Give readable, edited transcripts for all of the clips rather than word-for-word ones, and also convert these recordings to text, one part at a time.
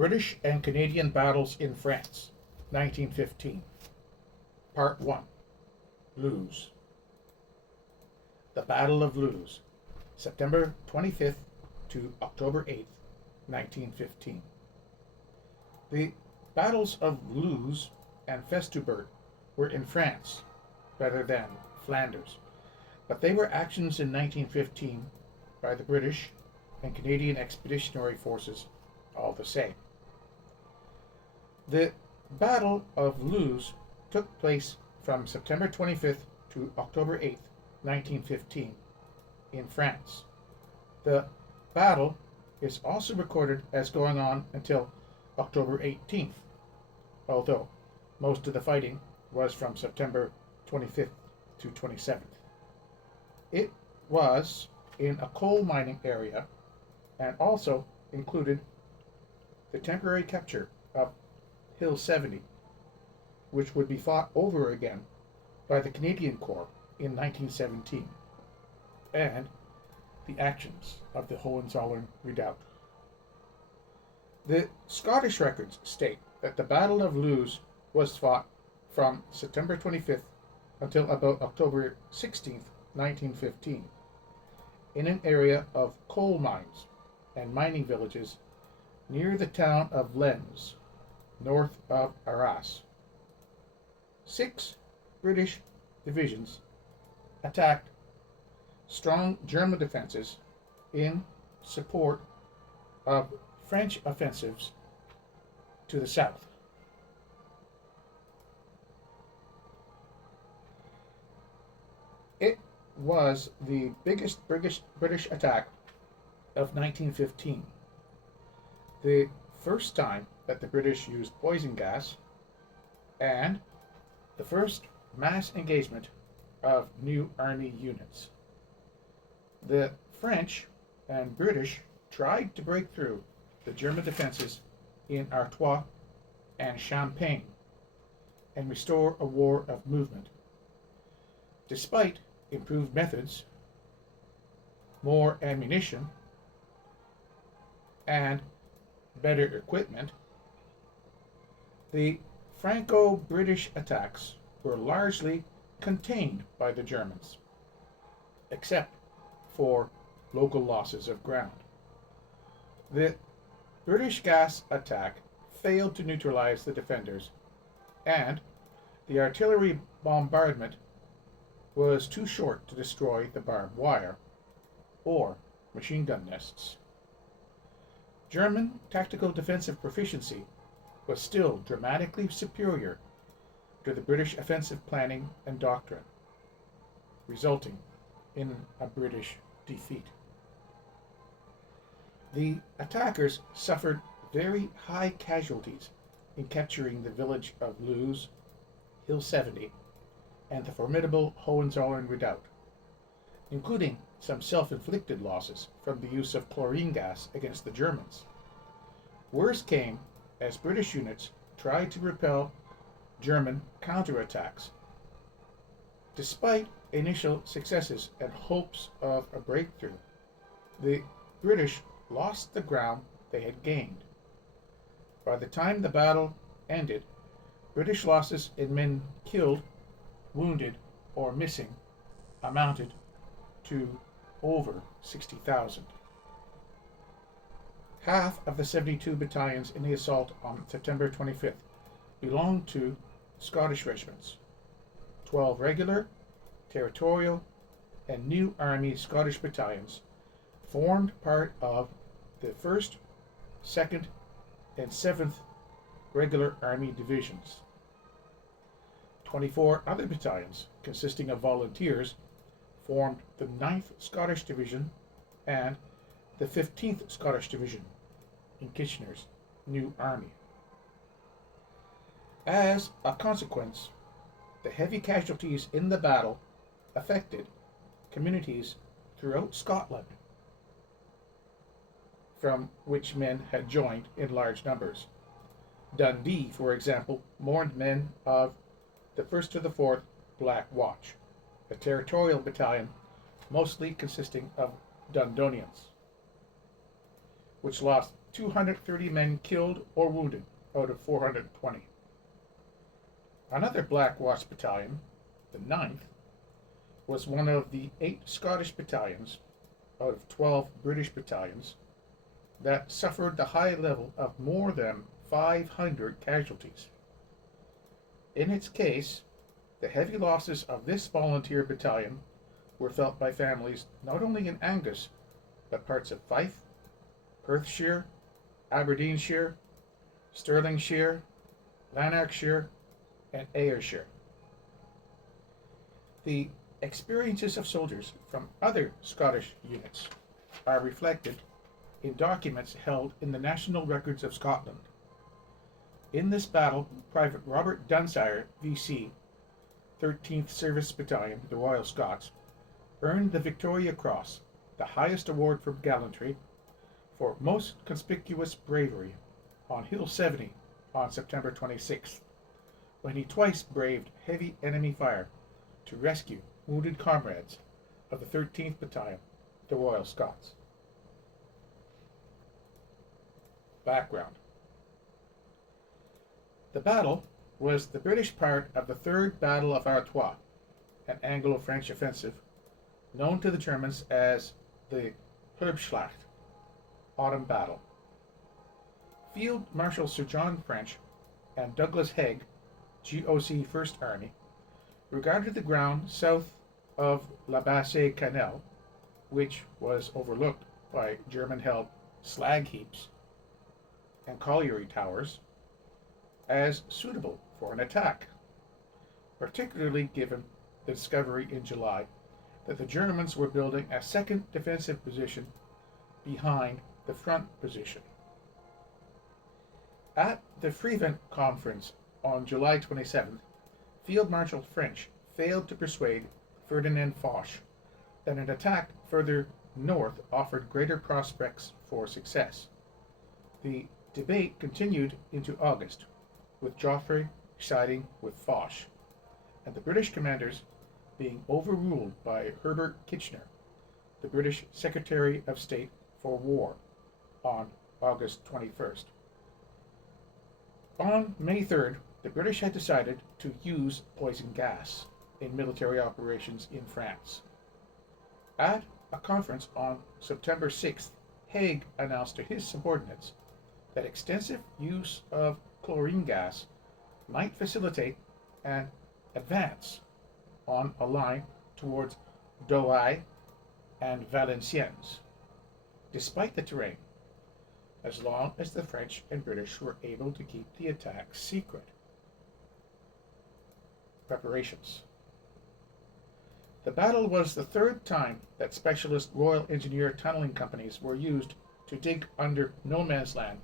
British and Canadian Battles in France, 1915. Part 1. Loos. The Battle of Loos, September 25th to October 8th, 1915. The battles of Loos and Festubert were in France rather than Flanders, but they were actions in 1915 by the British and Canadian Expeditionary Forces all the same. The Battle of Loos took place from September 25th to October 8th, 1915, in France. The battle is also recorded as going on until October 18th, although most of the fighting was from September 25th to 27th. It was in a coal mining area and also included the temporary capture of Hill 70, which would be fought over again by the Canadian Corps in 1917, and the actions of the Hohenzollern Redoubt. The Scottish records state that the Battle of Loos was fought from September 25th until about October 16th, 1915, in an area of coal mines and mining villages near the town of Lens, north of Arras. 6 British divisions attacked strong German defenses in support of French offensives to the south. It was the biggest British attack of 1915, the first time that the British used poison gas, and the first mass engagement of new army units. The French and British tried to break through the German defenses in Artois and Champagne and restore a war of movement. Despite improved methods, more ammunition, and better equipment, the Franco-British attacks were largely contained by the Germans, except for local losses of ground. The British gas attack failed to neutralize the defenders, and the artillery bombardment was too short to destroy the barbed wire or machine gun nests. German tactical defensive proficiency was still dramatically superior to the British offensive planning and doctrine, resulting in a British defeat. The attackers suffered very high casualties in capturing the village of Loos, Hill 70, and the formidable Hohenzollern Redoubt, including some self-inflicted losses from the use of chlorine gas against the Germans. Worse came as British units tried to repel German counterattacks. Despite initial successes and hopes of a breakthrough, the British lost the ground they had gained. By the time the battle ended, British losses in men killed, wounded, or missing amounted to over 60,000. Half of the 72 battalions in the assault on September 25th belonged to Scottish regiments. 12 regular, territorial, and new Army Scottish battalions formed part of the 1st, 2nd, and 7th Regular Army Divisions. 24 other battalions, consisting of volunteers, formed the 9th Scottish Division and the 15th Scottish Division in Kitchener's new army. As a consequence, the heavy casualties in the battle affected communities throughout Scotland, from which men had joined in large numbers. Dundee, for example, mourned men of the 1st to the 4th Black Watch, a territorial battalion mostly consisting of Dundonians, which lost 230 men killed or wounded out of 420. Another Black Watch battalion, the 9th, was one of the 8 Scottish battalions out of 12 British battalions that suffered the high level of more than 500 casualties. In its case, the heavy losses of this volunteer battalion were felt by families not only in Angus, but parts of Fife, Perthshire, Aberdeenshire, Stirlingshire, Lanarkshire, and Ayrshire. The experiences of soldiers from other Scottish units are reflected in documents held in the National Records of Scotland. In this battle, Private Robert Dunsire, V.C., 13th Service Battalion, the Royal Scots, earned the Victoria Cross, the highest award for gallantry, for most conspicuous bravery on Hill 70 on September 26th, when he twice braved heavy enemy fire to rescue wounded comrades of the 13th Battalion, the Royal Scots. Background. The battle was the British part of the Third Battle of Artois, an Anglo-French offensive, known to the Germans as the Herbstschlacht, Autumn Battle. Field Marshal Sir John French and Douglas Haig, GOC First Army, regarded the ground south of La Bassée Canal, which was overlooked by German-held slag heaps and colliery towers, as suitable for an attack, particularly given the discovery in July that the Germans were building a second defensive position behind the front position. At the Freevent Conference on July 27th, Field Marshal French failed to persuade Ferdinand Foch that an attack further north offered greater prospects for success. The debate continued into August, with Joffre siding with Foch, and the British commanders being overruled by Herbert Kitchener, the British Secretary of State for War, on August 21st. On May 3rd, the British had decided to use poison gas in military operations in France. At a conference on September 6th, Haig announced to his subordinates that extensive use of chlorine gas might facilitate an advance on a line towards Douai and Valenciennes, despite the terrain, as long as the French and British were able to keep the attack secret. Preparations. The battle was the third time that specialist Royal Engineer tunneling companies were used to dig under no man's land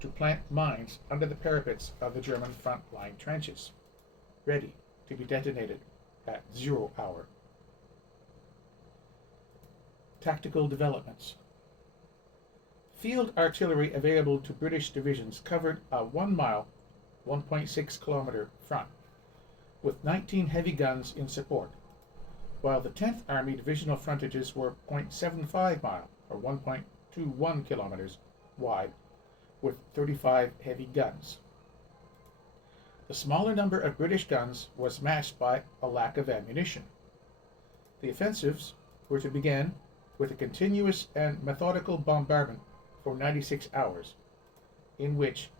to plant mines under the parapets of the German front line trenches, ready to be detonated at 0 hour. Tactical developments. Field artillery available to British divisions covered a 1 mile, 1.6 kilometer front, with 19 heavy guns in support, while the 10th Army divisional frontages were 0.75 mile, or 1.21 kilometers wide, with 35 heavy guns. The smaller number of British guns was matched by a lack of ammunition. The offensives were to begin with a continuous and methodical bombardment for 96 hours, in which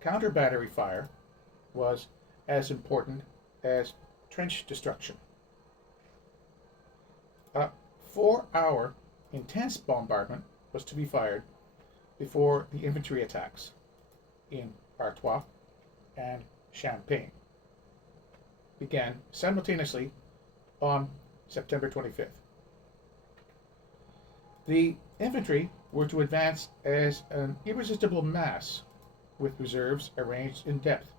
counter-battery fire was as important as trench destruction. A 4-hour intense bombardment was to be fired before the infantry attacks in Artois and Champagne began simultaneously on September 25th. The infantry were to advance as an irresistible mass with reserves arranged in depth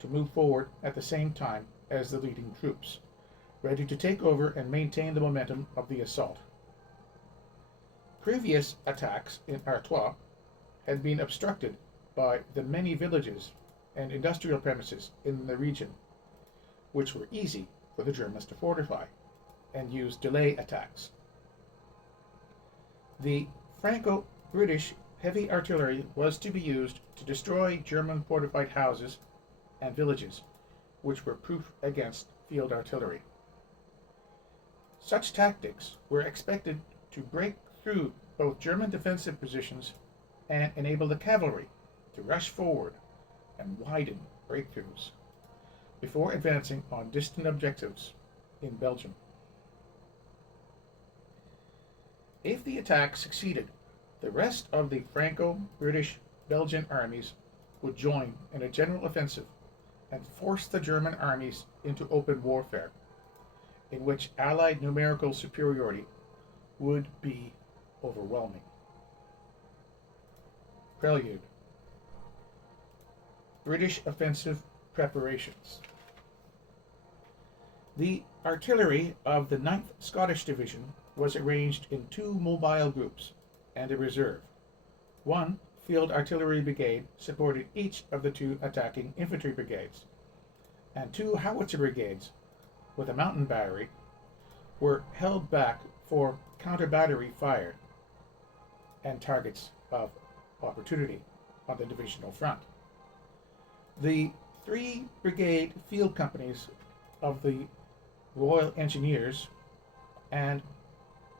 to move forward at the same time as the leading troops, ready to take over and maintain the momentum of the assault. Previous attacks in Artois had been obstructed by the many villages and industrial premises in the region, which were easy for the Germans to fortify and use delay attacks. The Franco-British heavy artillery was to be used to destroy German fortified houses and villages, which were proof against field artillery. Such tactics were expected to break through both German defensive positions and enable the cavalry to rush forward and widen breakthroughs before advancing on distant objectives in Belgium. If the attack succeeded, the rest of the Franco-British-Belgian armies would join in a general offensive and force the German armies into open warfare, in which Allied numerical superiority would be overwhelming. Prelude: British offensive preparations. The artillery of the 9th Scottish Division was arranged in two mobile groups and a reserve. One field artillery brigade supported each of the two attacking infantry brigades, and two howitzer brigades with a mountain battery were held back for counter-battery fire and targets of opportunity on the divisional front. The three brigade field companies of the Royal Engineers and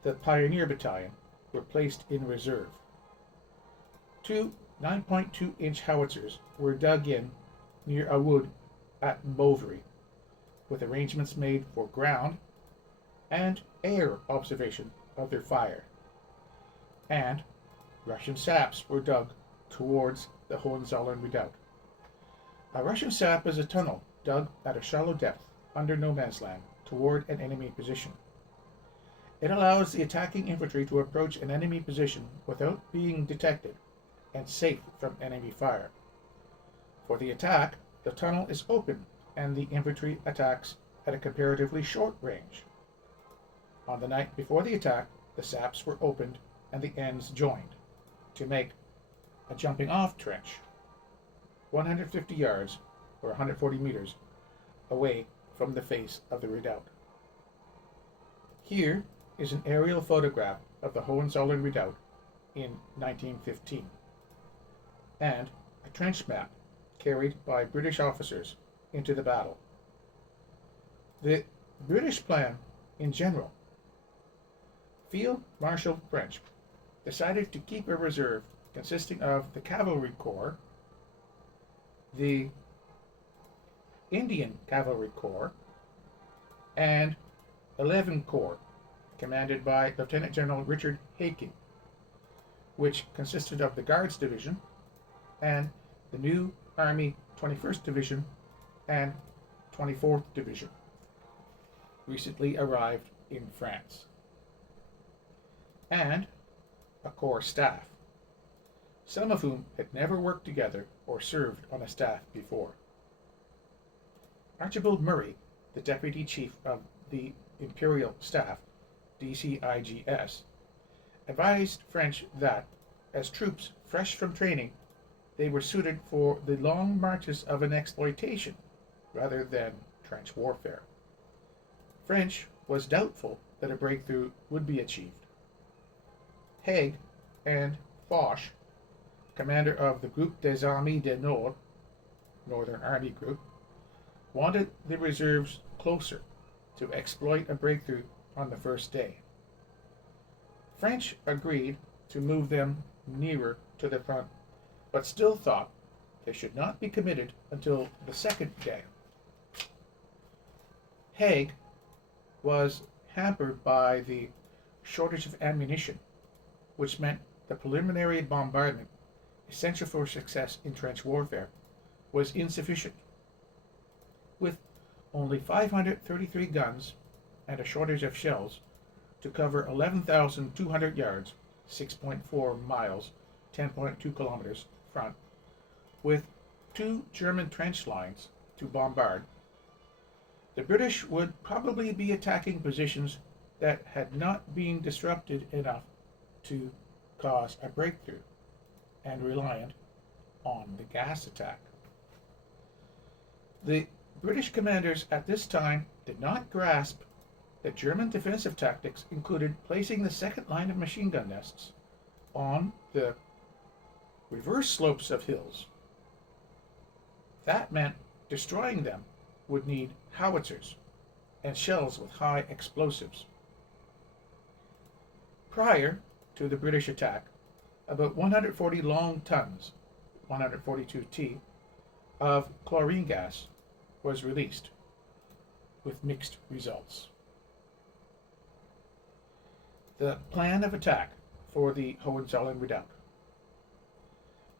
the Pioneer Battalion were placed in reserve. Two 9.2-inch howitzers were dug in near a wood at Bovary, with arrangements made for ground and air observation of their fire, and Russian saps were dug towards the Hohenzollern redoubt. A Russian sap is a tunnel dug at a shallow depth under no man's land toward an enemy position. It allows the attacking infantry to approach an enemy position without being detected and safe from enemy fire. For the attack, the tunnel is open and the infantry attacks at a comparatively short range. On the night before the attack, the saps were opened and the ends joined to make a jumping-off trench 150 yards or 140 meters away from the face of the redoubt. Here is an aerial photograph of the Hohenzollern redoubt in 1915, and a trench map carried by British officers into the battle. The British plan in general. Field Marshal French decided to keep a reserve consisting of the Cavalry Corps, the Indian Cavalry Corps, and 11 Corps, commanded by Lieutenant General Richard Hakin, which consisted of the Guards Division and the new Army 21st Division and 24th Division, recently arrived in France, and a Corps staff, some of whom had never worked together or served on a staff before. Archibald Murray, the Deputy Chief of the Imperial Staff, DCIGS, advised French that, as troops fresh from training, they were suited for the long marches of an exploitation rather than trench warfare. French was doubtful that a breakthrough would be achieved. Haig and Foch, commander of the Groupe des Armées du Nord, Northern Army Group, wanted the reserves closer to exploit a breakthrough on the first day. French agreed to move them nearer to the front, but still thought they should not be committed until the second day. Haig was hampered by the shortage of ammunition, which meant the preliminary bombardment, essential for success in trench warfare, was insufficient. With only 533 guns and a shortage of shells to cover 11,200 yards, 6.4 miles, 10.2 kilometers front, with two German trench lines to bombard, the British would probably be attacking positions that had not been disrupted enough to cause a breakthrough, and reliant on the gas attack. The British commanders at this time did not grasp that German defensive tactics included placing the second line of machine gun nests on the reverse slopes of hills. That meant destroying them would need howitzers and shells with high explosives. Prior to the British attack, about 140 long tons, 142 T, of chlorine gas was released, with mixed results. The plan of attack for the Hohenzollern Redoubt.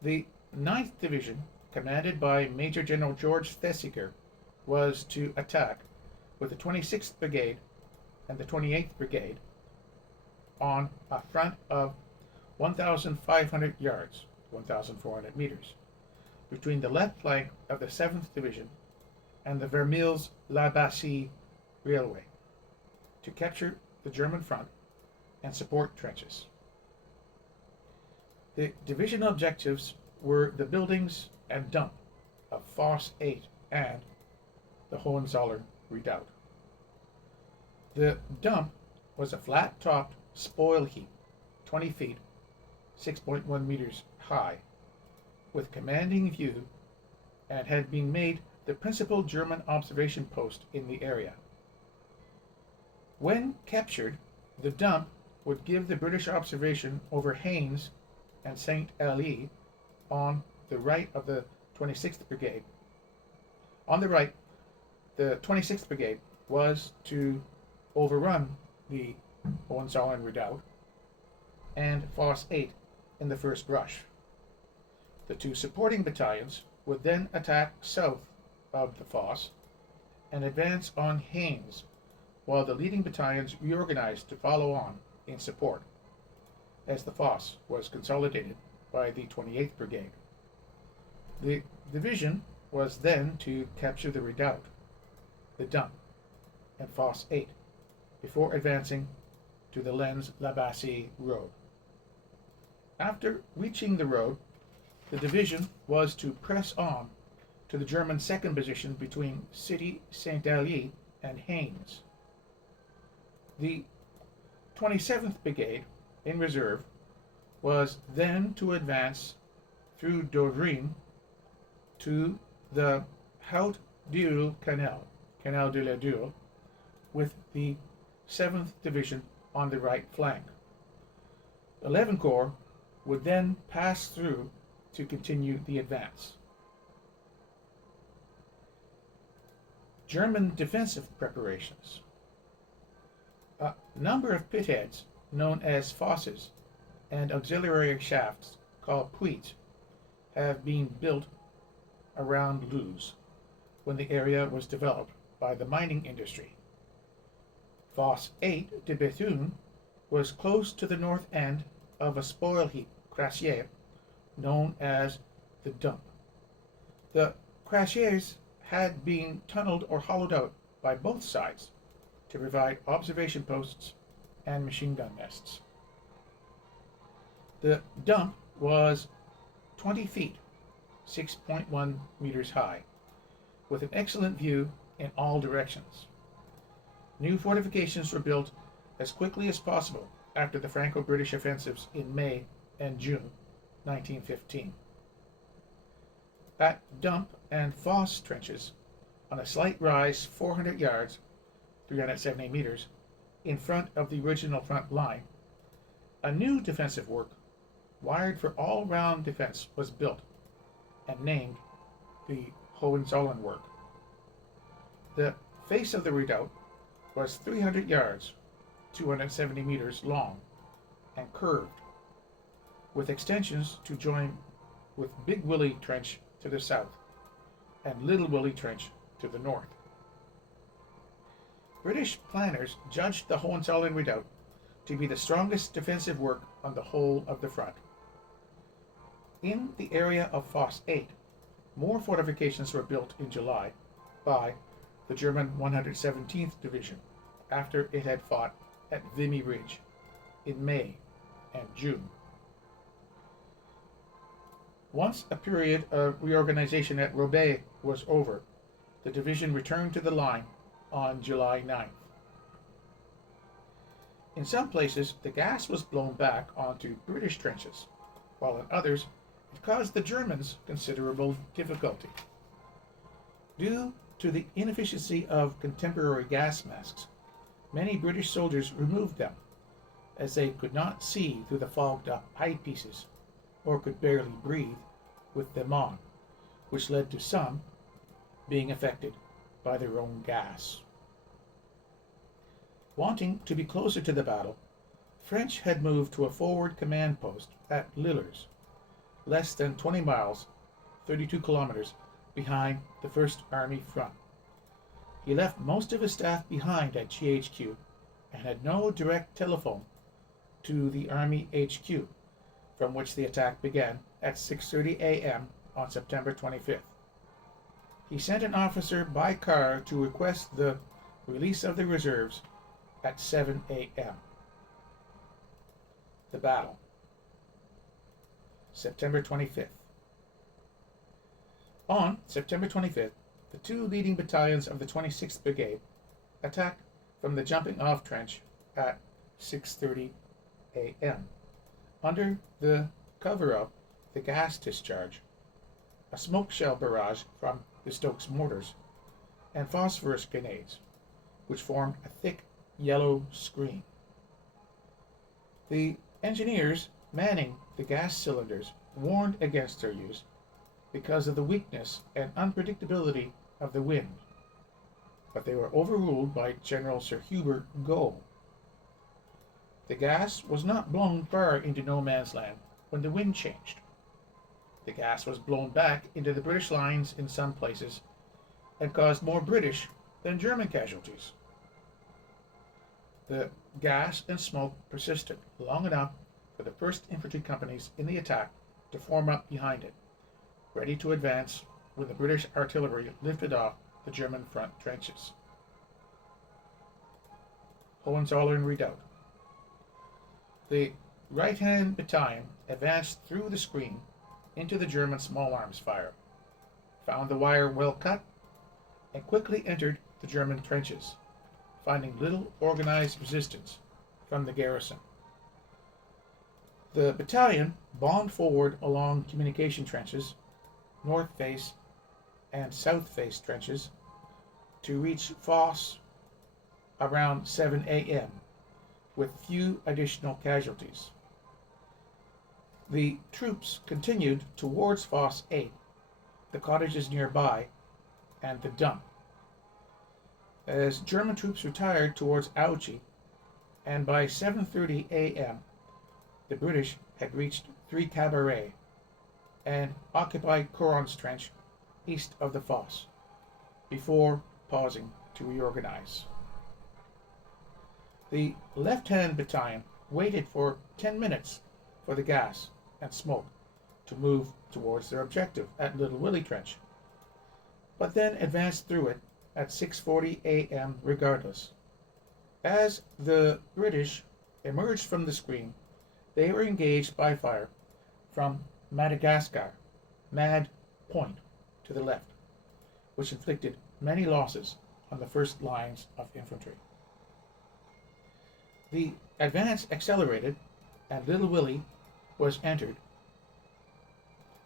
The 9th Division, commanded by Major General George Thesiger, was to attack with the 26th Brigade and the 28th Brigade on a front of 1,500 yards, 1,400 meters, between the left flank of the 7th Division and the Vermelles-la-Bassée Railway, to capture the German front and support trenches. The division objectives were the buildings and dump of Fosse 8 and the Hohenzollern Redoubt. The dump was a flat-topped spoil heap, 20 feet, 6.1 meters high, with commanding view, and had been made the principal German observation post in the area. When captured, the dump would give the British observation over Haines and St. Ali on the right of the 26th Brigade. On the right, the 26th Brigade was to overrun the Hohenzollern Redoubt and Fosse 8 in the first rush. The two supporting battalions would then attack south of the Fosse and advance on Haines, while the leading battalions reorganized to follow on in support, as the Fosse was consolidated by the 28th Brigade. The division was then to capture the redoubt, the dump, and Fosse 8, before advancing to the Lens-la-Bassée road. After reaching the road, the division was to press on to the German second position between City Saint-Allié and Haines. The 27th Brigade, in reserve, was then to advance through Douvrin to the Haut d'Eule Canal, Canal de la Dure, with the 7th Division on the right flank. The 11th Corps would then pass through to continue the advance. German defensive preparations. A number of pitheads, known as fosses, and auxiliary shafts called puits, have been built around Loos when the area was developed by the mining industry. Fosse 8 de Bethune was close to the north end of a spoil heap crassier known as the dump. The crassiers had been tunneled or hollowed out by both sides to provide observation posts and machine gun nests. The dump was 20 feet, 6.1 meters high, with an excellent view in all directions. New fortifications were built as quickly as possible after the Franco-British offensives in May and June 1915. At Dump and Fosse trenches, on a slight rise 400 yards, 370 meters, in front of the original front line, a new defensive work, wired for all-round defense, was built and named the Hohenzollern work. The face of the redoubt was 300 yards, 270 meters long, and curved, with extensions to join with Big Willie Trench to the south and Little Willie Trench to the north. British planners judged the Hohenzollern Redoubt to be the strongest defensive work on the whole of the front. In the area of Fosse 8, more fortifications were built in July by the German 117th Division after it had fought at Vimy Ridge in May and June. Once a period of reorganization at Roubaix was over, the division returned to the line on July 9th. In some places, the gas was blown back onto British trenches, while in others, It caused the Germans considerable difficulty. Due to the inefficiency of contemporary gas masks, many British soldiers removed them, as they could not see through the fogged up eyepieces, or could barely breathe with them on, which led to some being affected by their own gas. Wanting to be closer to the battle, French had moved to a forward command post at Lillers, less than 20 miles, 32 kilometers, behind the First Army front. He left most of his staff behind at GHQ and had no direct telephone to the Army HQ, from which the attack began at 6:30 a.m. on September 25th. He sent an officer by car to request the release of the reserves at 7 a.m. The battle. September 25th. On September 25th, the two leading battalions of the 26th Brigade attacked from the jumping-off trench at 6:30 a.m. under the cover of the gas discharge, a smoke shell barrage from the Stokes mortars, and phosphorus grenades, which formed a thick yellow screen. The engineers manning the gas cylinders warned against their use because of the weakness and unpredictability of the wind, but they were overruled by General Sir Hubert Gough. The gas was not blown far into no man's land when the wind changed. The gas was blown back into the British lines in some places and caused more British than German casualties. The gas and smoke persisted long enough for the 1st Infantry companies in the attack to form up behind it, ready to advance when the British artillery lifted off the German front trenches. Hohenzollern Redoubt. The right-hand battalion advanced through the screen into the German small arms fire, found the wire well cut, and quickly entered the German trenches, finding little organized resistance from the garrison. The battalion bombed forward along communication trenches, north face and south face trenches, to reach Fosse around 7 a.m. with few additional casualties. The troops continued towards Fosse 8, the cottages nearby, and the dump. As German troops retired towards Ouchy, and by 7:30 a.m. the British had reached 3 Cabaret and occupied Coron's Trench east of the Fosse, before pausing to reorganize. The left-hand battalion waited for 10 minutes for the gas and smoke to move towards their objective at Little Willie Trench, but then advanced through it at 6:40 a.m. regardless. As the British emerged from the screen, they were engaged by fire from Madagascar, Mad Point, to the left, which inflicted many losses on the first lines of infantry. The advance accelerated, and Little Willie was entered,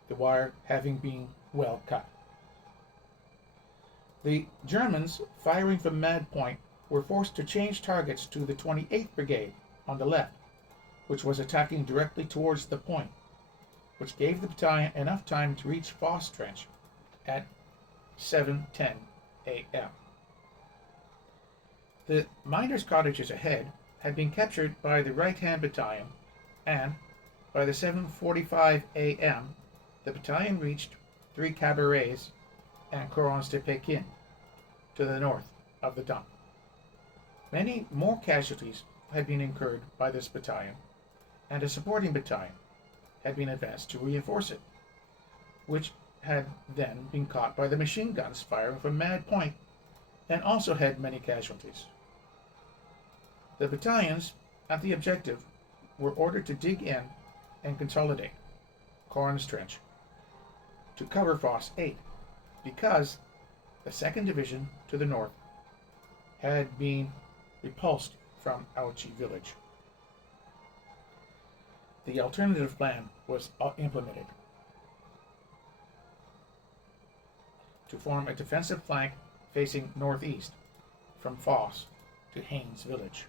the wire having been well cut. The Germans, firing from Mad Point, were forced to change targets to the 28th Brigade on the left, which was attacking directly towards the point, which gave the battalion enough time to reach Fosse Trench at 7:10 a.m. The miners' cottages ahead had been captured by the right-hand battalion, and by the 7:45 a.m. the battalion reached 3 Cabarets and Corons de Pekin to the north of the dump. Many more casualties had been incurred by this battalion, and a supporting battalion had been advanced to reinforce it, which had then been caught by the machine guns firing from Mad Point and also had many casualties. The battalions at the objective were ordered to dig in and consolidate Coron's Trench to cover Fosse 8, because the 2nd Division to the north had been repulsed from Ouchy village. The alternative plan was implemented. to form a defensive flank facing northeast from Foss to Haines village.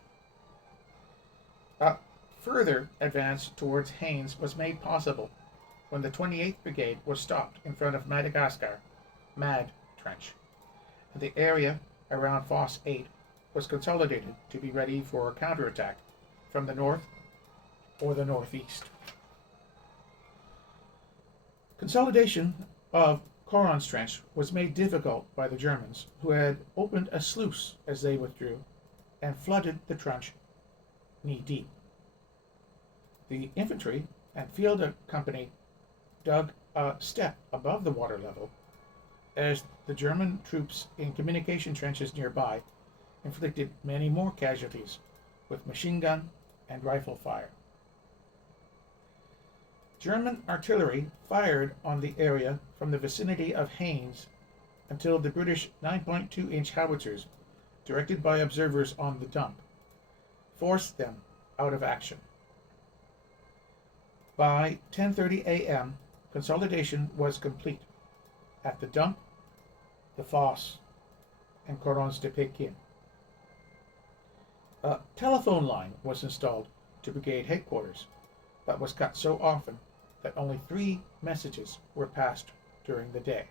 A further advance towards Haines was made possible when the 28th Brigade was stopped in front of Madagascar Mad Trench, and the area around Foss 8 was consolidated to be ready for a counterattack from the north or the northeast. Consolidation of Coron's Trench was made difficult by the Germans, who had opened a sluice as they withdrew and flooded the trench knee-deep. The infantry and field company dug a step above the water level as the German troops in communication trenches nearby inflicted many more casualties with machine gun and rifle fire. German artillery fired on the area from the vicinity of Haines until the British 9.2-inch howitzers, directed by observers on the dump, forced them out of action. By 10:30 a.m., consolidation was complete at the dump, the Foss, and Corons de Pekin. A telephone line was installed to brigade headquarters, but was cut so often that only 3 messages were passed during the day.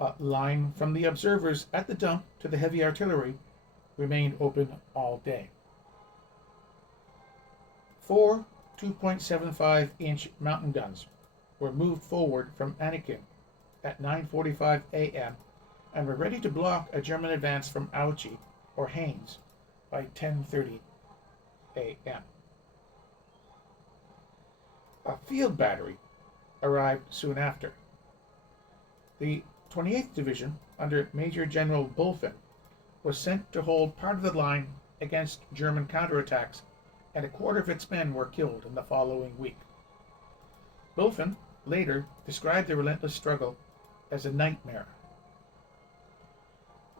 A line from the observers at the dump to the heavy artillery remained open all day. 4 2.75-inch mountain guns were moved forward from Anakin at 9:45 a.m. and were ready to block a German advance from Ouchy or Haines by 10:30 a.m. A field battery arrived soon after. The 28th Division, under Major General Bulfin, was sent to hold part of the line against German counterattacks, and a quarter of its men were killed in the following week. Bulfin later described the relentless struggle as a nightmare.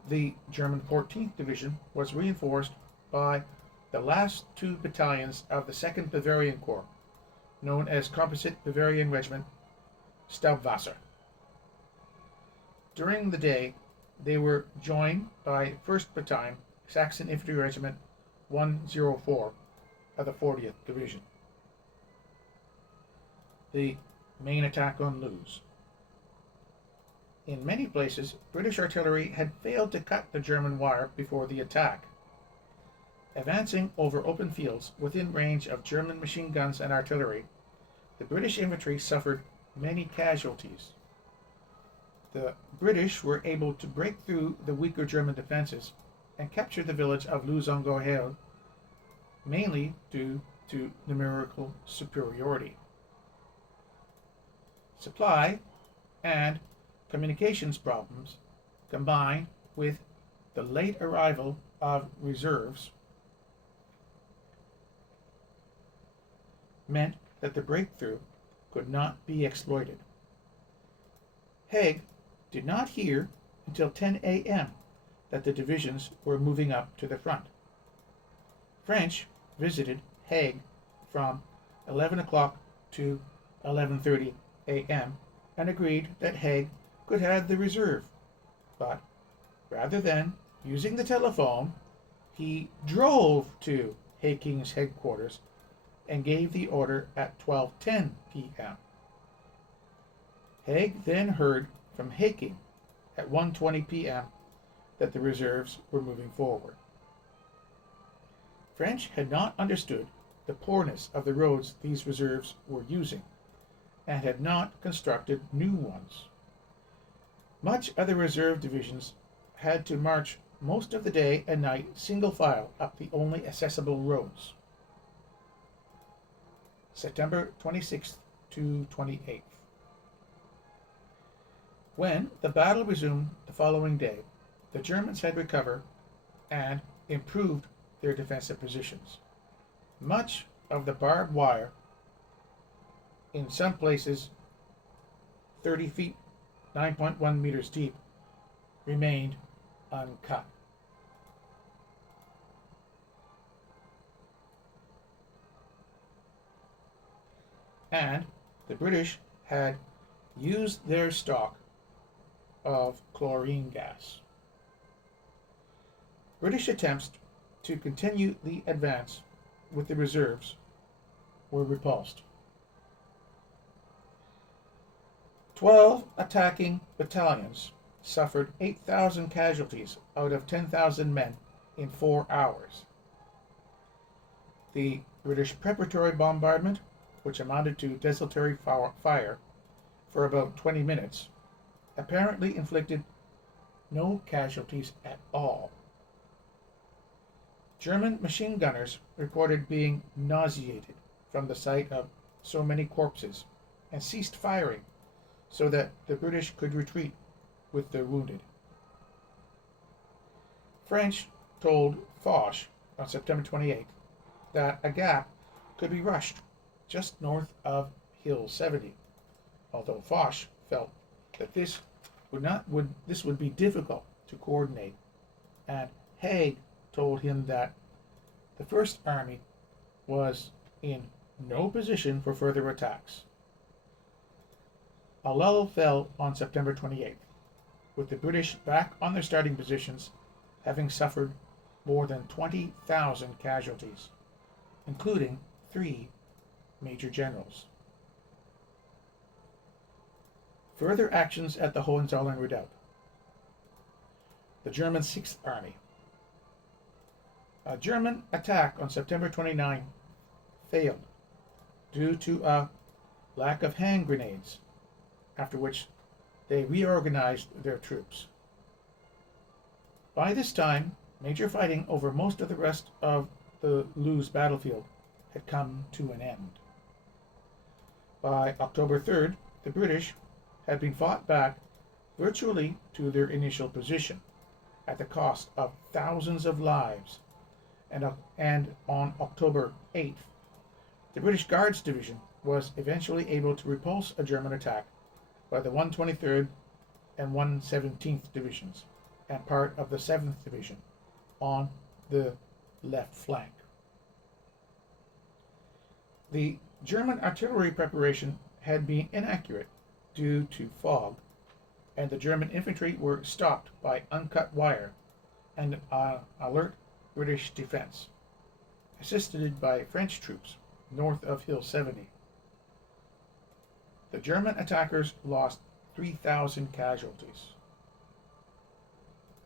The German 14th Division was reinforced by the last 2 battalions of the 2nd Bavarian Corps, known as Composite Bavarian Regiment Staubwasser. During the day, they were joined by 1st Battalion, Saxon Infantry Regiment 104 of the 40th Division. The main attack on Loos. In many places, British artillery had failed to cut the German wire before the attack. Advancing over open fields within range of German machine guns and artillery, the British infantry suffered many casualties. The British were able to break through the weaker German defenses and capture the village of Loos-en-Gohelle, mainly due to numerical superiority. Supply and communications problems, combined with the late arrival of reserves, meant that the breakthrough could not be exploited. Haig did not hear until 10 a.m. that the divisions were moving up to the front. French visited Haig from 11 o'clock to 11:30 a.m. and agreed that Haig could have the reserve, but rather than using the telephone, he drove to Haking's headquarters and gave the order at 12:10 p.m. Haig then heard from Haking at 1:20 p.m. that the reserves were moving forward. French had not understood the poorness of the roads these reserves were using, and had not constructed new ones. Much of the reserve divisions had to march most of the day and night single file up the only accessible roads. September 26th to 28th. When the battle resumed the following day, the Germans had recovered and improved their defensive positions. Much of the barbed wire, in some places 30 feet, 9.1 meters deep, remained uncut. And the British had used their stock of chlorine gas. British attempts to continue the advance with the reserves were repulsed. 12 attacking battalions suffered 8,000 casualties out of 10,000 men in 4 hours. The British preparatory bombardment, which amounted to desultory fire for about 20 minutes, apparently inflicted no casualties at all. German machine gunners reported being nauseated from the sight of so many corpses and ceased firing so that the British could retreat with their wounded. French told Foch on September 28th that a gap could be rushed just north of Hill 70, although Foch felt that this would be difficult to coordinate, and Haig told him that the First Army was in no position for further attacks. A lull fell on September 28th, with the British back on their starting positions, having suffered more than 20,000 casualties, including 3 major generals. Further actions at the Hohenzollern Redoubt. The German Sixth Army. A German attack on September 29 failed due to a lack of hand grenades, after which they reorganized their troops. By this time, major fighting over most of the rest of the Loos battlefield had come to an end. By October 3rd, the British had been fought back virtually to their initial position, at the cost of thousands of lives, and on October 8th, the British Guards Division was eventually able to repulse a German attack by the 123rd and 117th Divisions and part of the 7th Division on the left flank. The German artillery preparation had been inaccurate due to fog, and the German infantry were stopped by uncut wire and alert British defense, assisted by French troops north of Hill 70. The German attackers lost 3,000 casualties.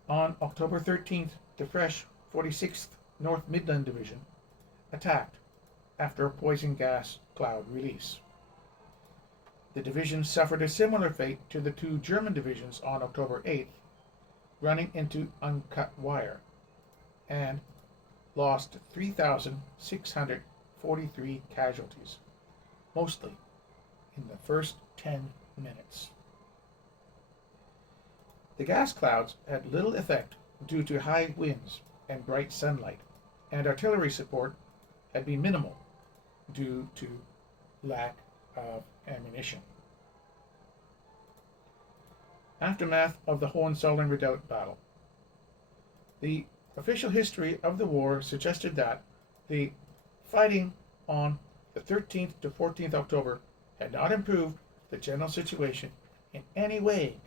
On October 13th, the fresh 46th North Midland Division attacked after a poison gas cloud release. The division suffered a similar fate to the 2 German divisions on October 8th, running into uncut wire, and lost 3,643 casualties, mostly in the first 10 minutes. The gas clouds had little effect due to high winds and bright sunlight, and artillery support had been minimal due to lack of ammunition. Aftermath of the Hohenzollern Redoubt battle. The official history of the war suggested that the fighting on the 13th to 14th October had not improved the general situation in any way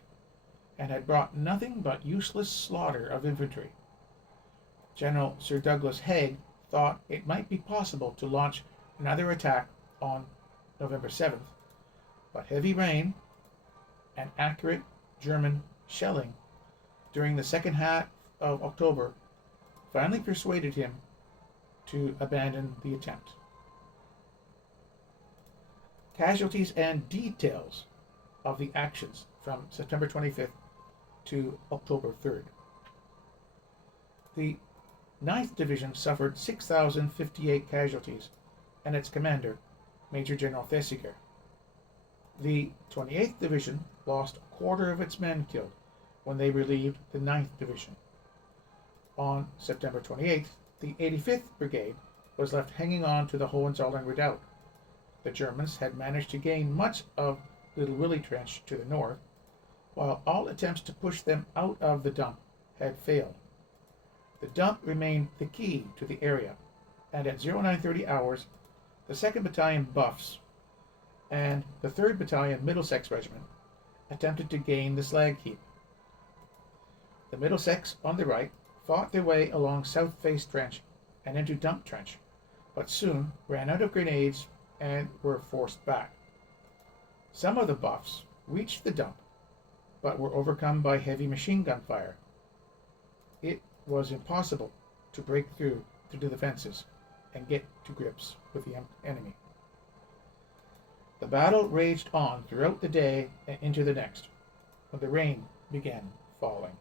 and had brought nothing but useless slaughter of infantry. General Sir Douglas Haig thought it might be possible to launch another attack on November 7th, but heavy rain and accurate German shelling during the second half of October finally persuaded him to abandon the attempt. Casualties and details of the actions from September 25th to October 3rd. The 9th Division suffered 6,058 casualties, and its commander, Major General Thesiger. The 28th Division lost a quarter of its men killed when they relieved the 9th Division. On September 28th, the 85th Brigade was left hanging on to the Hohenzollern Redoubt. The Germans had managed to gain much of Little Willie Trench to the north, while all attempts to push them out of the dump had failed. The dump remained the key to the area, and at 0930 hours, the 2nd Battalion Buffs and the 3rd Battalion Middlesex Regiment attempted to gain the slag heap, The Middlesex, on the right, fought their way along South Face Trench and into Dump Trench, but soon ran out of grenades and were forced back. Some of the Buffs reached the dump, but were overcome by heavy machine gun fire. It was impossible to break through to the defenses and get to grips with the enemy. The battle raged on throughout the day and into the next, when the rain began falling,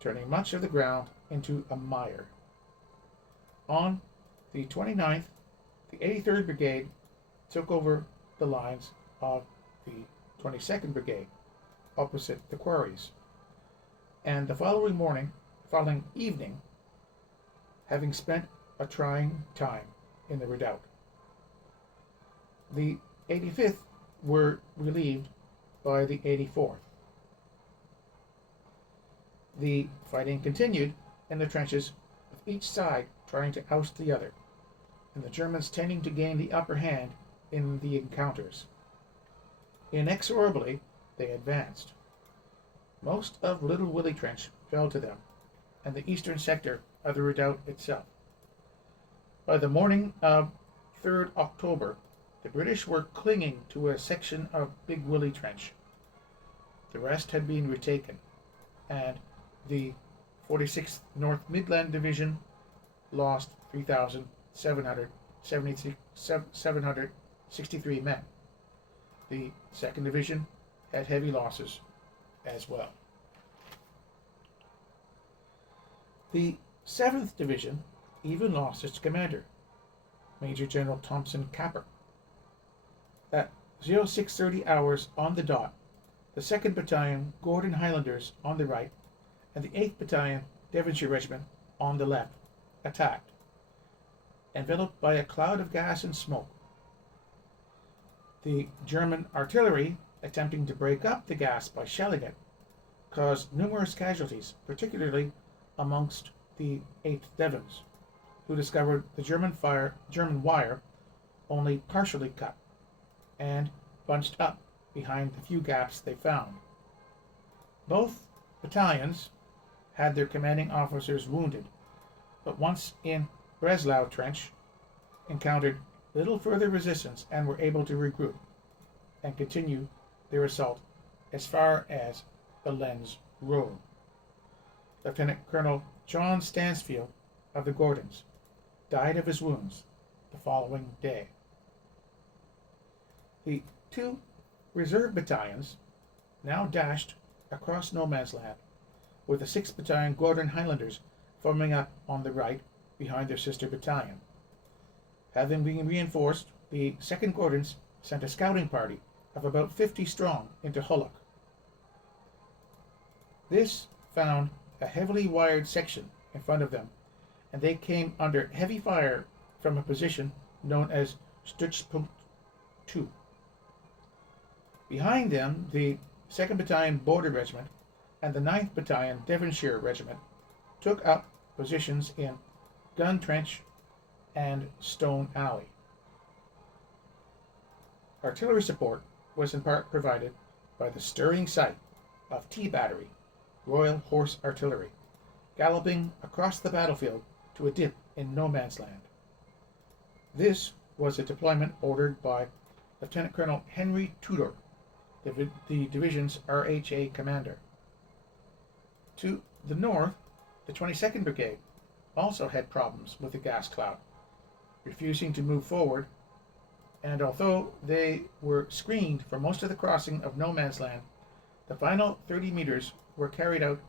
turning much of the ground into a mire. On the 29th, the 83rd Brigade took over the lines of the 22nd Brigade opposite the quarries, and the following evening, having spent a trying time in the redoubt. The 85th were relieved by the 84th. The fighting continued in the trenches, with each side trying to oust the other, and the Germans tending to gain the upper hand in the encounters. Inexorably, they advanced. Most of Little Willie Trench fell to them, and the eastern sector of the redoubt itself. By the morning of 3rd October, the British were clinging to a section of Big Willie Trench. The rest had been retaken, and the 46th North Midland Division lost 3,763 men. The 2nd Division had heavy losses as well. The 7th Division even lost its commander, Major General Thompson Capper. At 0630 hours on the dot, the 2nd Battalion Gordon Highlanders on the right and the 8th Battalion Devonshire Regiment on the left attacked, enveloped by a cloud of gas and smoke. The German artillery, attempting to break up the gas by shelling it, caused numerous casualties, particularly amongst the 8th Devons, who discovered the German wire only partially cut and bunched up behind the few gaps they found. Both battalions had their commanding officers wounded, but once in Breslau Trench, encountered little further resistance and were able to regroup and continue their assault as far as the Lens Road. Lieutenant Colonel John Stansfield of the Gordons died of his wounds the following day. The two reserve battalions now dashed across no man's land, with the 6th Battalion Gordon Highlanders forming up on the right behind their sister battalion. Having been reinforced, the 2nd Gordons sent a scouting party of about 50 strong into Hulloch. This found a heavily wired section in front of them, and they came under heavy fire from a position known as Stützpunkt 2. Behind them, the 2nd Battalion Border Regiment and the 9th Battalion Devonshire Regiment took up positions in Gun Trench and Stone Alley. Artillery support was in part provided by the stirring sight of T Battery, Royal Horse Artillery, galloping across the battlefield to a dip in no man's land. This was a deployment ordered by Lieutenant Colonel Henry Tudor, the division's RHA commander. To the north, the 22nd Brigade also had problems with the gas cloud, refusing to move forward, and although they were screened for most of the crossing of no man's land, the final 30 meters were carried out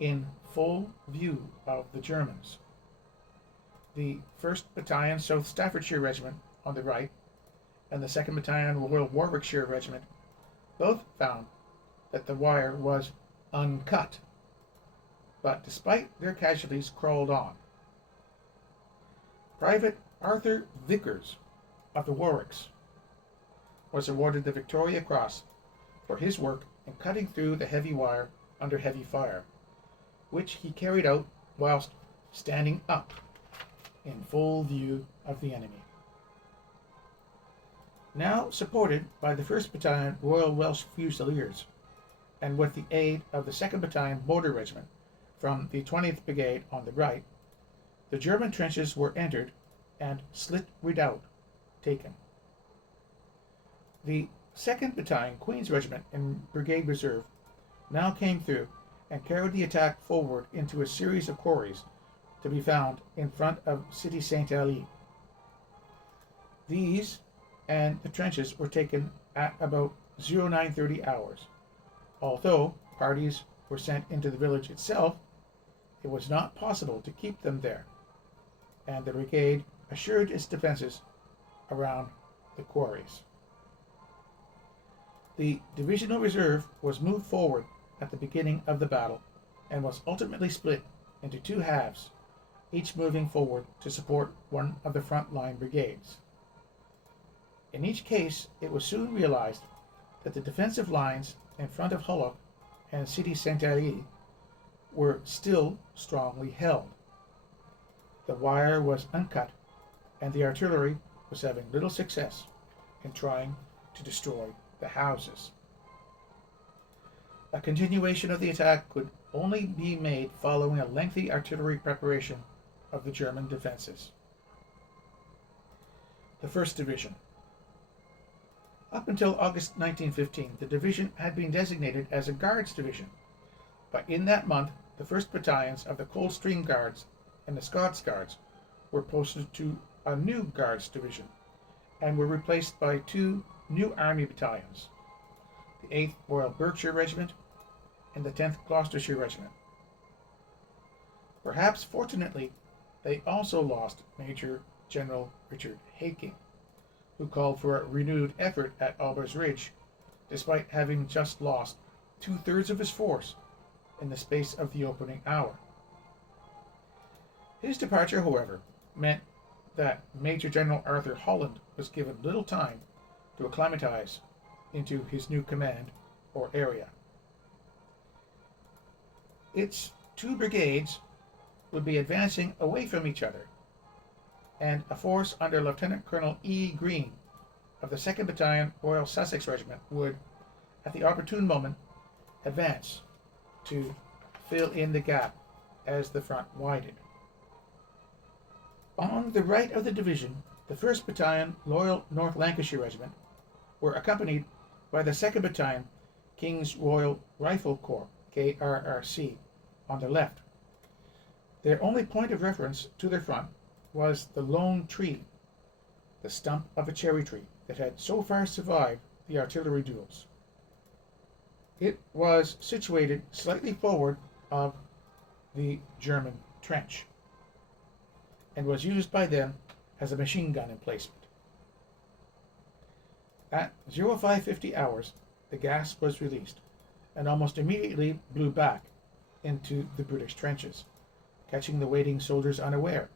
in full view of the Germans. The 1st Battalion South Staffordshire Regiment on the right and the 2nd Battalion Royal Warwickshire Regiment both found that the wire was uncut, but despite their casualties crawled on. Private Arthur Vickers of the Warwicks was awarded the Victoria Cross for his work in cutting through the heavy wire under heavy fire, which he carried out whilst standing up in full view of the enemy. Now supported by the 1st Battalion Royal Welsh Fusiliers, and with the aid of the 2nd Battalion Border Regiment from the 20th Brigade on the right, the German trenches were entered and Slit Redoubt taken. The 2nd Battalion Queen's Regiment in Brigade Reserve now came through and carried the attack forward into a series of quarries to be found in front of City Saint-Allie. These and the trenches were taken at about 0930 hours. Although parties were sent into the village itself, it was not possible to keep them there, and the brigade assured its defenses around the quarries. The divisional reserve was moved forward at the beginning of the battle and was ultimately split into two halves, each moving forward to support one of the front-line brigades. In each case, it was soon realized that the defensive lines in front of Hulloch and City Saint-Allie were still strongly held. The wire was uncut, and the artillery was having little success in trying to destroy the houses. A continuation of the attack could only be made following a lengthy artillery preparation of the German defenses. The 1st Division. Up until August 1915, the division had been designated as a Guards Division, but in that month, the 1st Battalions of the Coldstream Guards and the Scots Guards were posted to a new Guards Division and were replaced by two new Army battalions, the 8th Royal Berkshire Regiment and the 10th Gloucestershire Regiment. Perhaps fortunately, they also lost Major General Richard Haking, who called for a renewed effort at Alba's Ridge, despite having just lost 2/3 of his force in the space of the opening hour. His departure, however, meant that Major General Arthur Holland was given little time to acclimatize into his new command or area. Its two brigades would be advancing away from each other, and a force under Lieutenant Colonel E. Green of the 2nd Battalion Royal Sussex Regiment would, at the opportune moment, advance to fill in the gap as the front widened. On the right of the division, the 1st Battalion Loyal North Lancashire Regiment were accompanied by the 2nd Battalion King's Royal Rifle Corps, KRRC, on their left. Their only point of reference to their front was the lone tree, the stump of a cherry tree that had so far survived the artillery duels. It was situated slightly forward of the German trench and was used by them as a machine gun emplacement. At 0550 hours, the gas was released and almost immediately blew back into the British trenches, catching the waiting soldiers unaware.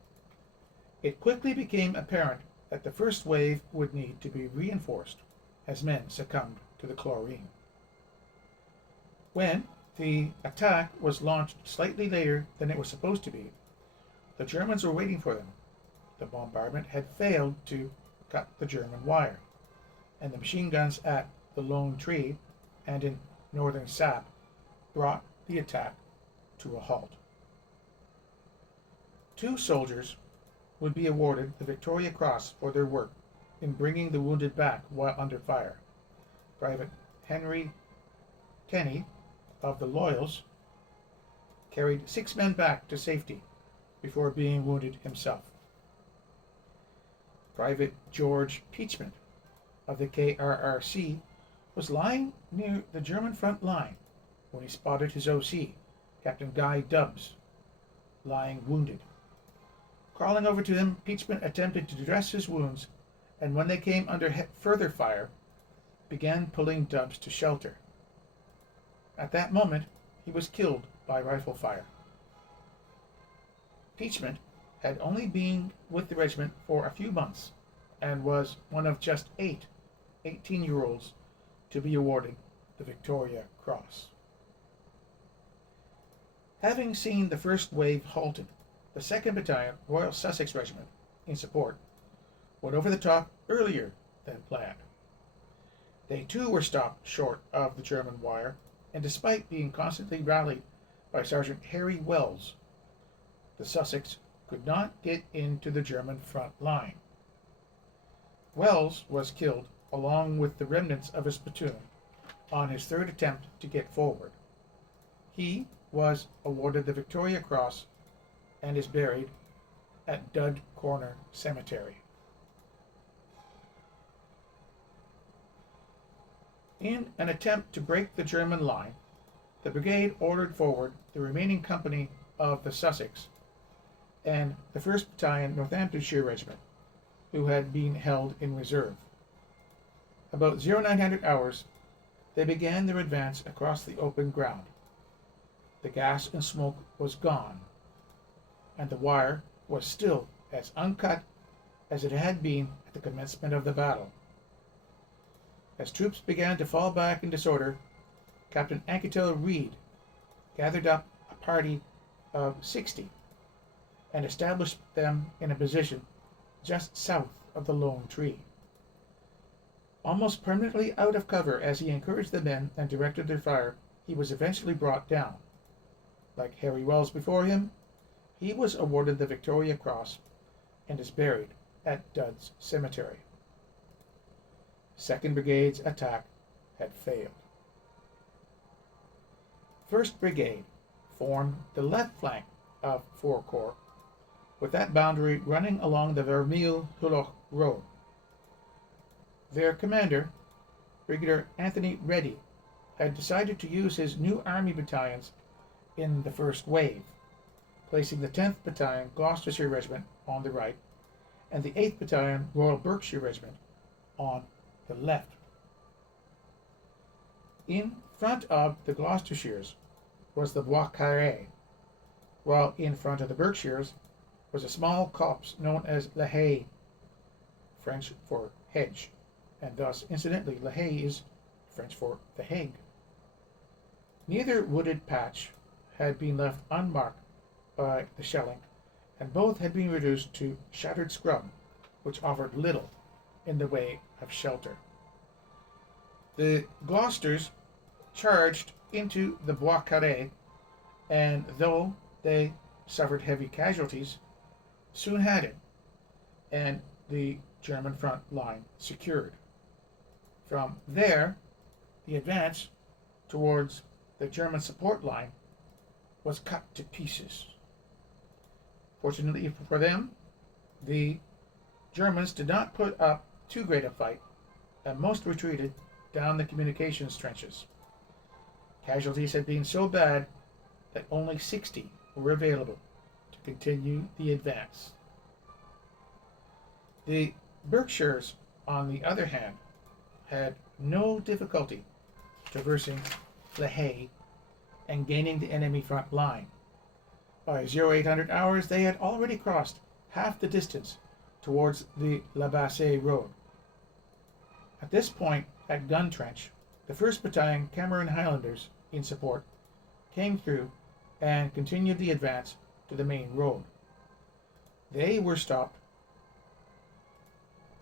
It quickly became apparent that the first wave would need to be reinforced as men succumbed to the chlorine. When the attack was launched slightly later than it was supposed to be, the Germans were waiting for them. The bombardment had failed to cut the German wire, and the machine guns at the Lone Tree and in northern Sap brought the attack to a halt. Two soldiers would be awarded the Victoria Cross for their work in bringing the wounded back while under fire. Private Henry Tenney of the Loyals carried 6 men back to safety before being wounded himself. Private George Peachman of the KRRC was lying near the German front line when he spotted his OC, Captain Guy Dubbs, lying wounded. Crawling over to him, Peachman attempted to dress his wounds, and when they came under further fire, began pulling Dubbs to shelter. At that moment, he was killed by rifle fire. Peachman had only been with the regiment for a few months and was one of just 8 18-year-olds to be awarded the Victoria Cross. Having seen the first wave halted, the 2nd Battalion Royal Sussex Regiment, in support, went over the top earlier than planned. They too were stopped short of the German wire and despite being constantly rallied by Sergeant Harry Wells, the Sussex could not get into the German front line. Wells was killed along with the remnants of his platoon on his third attempt to get forward. He was awarded the Victoria Cross and is buried at Dud Corner Cemetery. In an attempt to break the German line, the brigade ordered forward the remaining company of the Sussex and the 1st Battalion Northamptonshire Regiment, who had been held in reserve. About 0900 hours, they began their advance across the open ground. The gas and smoke was gone, and the wire was still as uncut as it had been at the commencement of the battle. As troops began to fall back in disorder, Captain Anquetil Reid gathered up a party of 60 and established them in a position just south of the lone tree. Almost permanently out of cover as he encouraged the men and directed their fire, he was eventually brought down. Like Harry Wells before him, he was awarded the Victoria Cross and is buried at Dud's Cemetery. 2nd Brigade's attack had failed. 1st Brigade formed the left flank of 4 Corps, with that boundary running along the Vermeuil-Hulloch Road. Their commander, Brigadier Anthony Reddy, had decided to use his new army battalions in the first wave, placing the 10th Battalion Gloucestershire Regiment on the right and the 8th Battalion Royal Berkshire Regiment on the left. In front of the Gloucestershires was the Bois Carré, while in front of the Berkshires was a small copse known as La Haye, French for hedge, and thus, incidentally, La Haye is French for the Hague. Neither wooded patch had been left unmarked by the shelling, and both had been reduced to shattered scrub, which offered little in the way of shelter. The Gloucesters charged into the Bois Carré, and though they suffered heavy casualties, soon had it, and the German front line secured. From there, the advance towards the German support line was cut to pieces. Fortunately for them, the Germans did not put up too great a fight, and most retreated down the communications trenches. Casualties had been so bad that only 60 were available to continue the advance. The Berkshires, on the other hand, had no difficulty traversing La Haye and gaining the enemy front line. By 0800 hours, they had already crossed half the distance towards the La Bassée Road. At this point, at Gun Trench, the 1st Battalion Cameron Highlanders, in support, came through and continued the advance to the main road. They were stopped,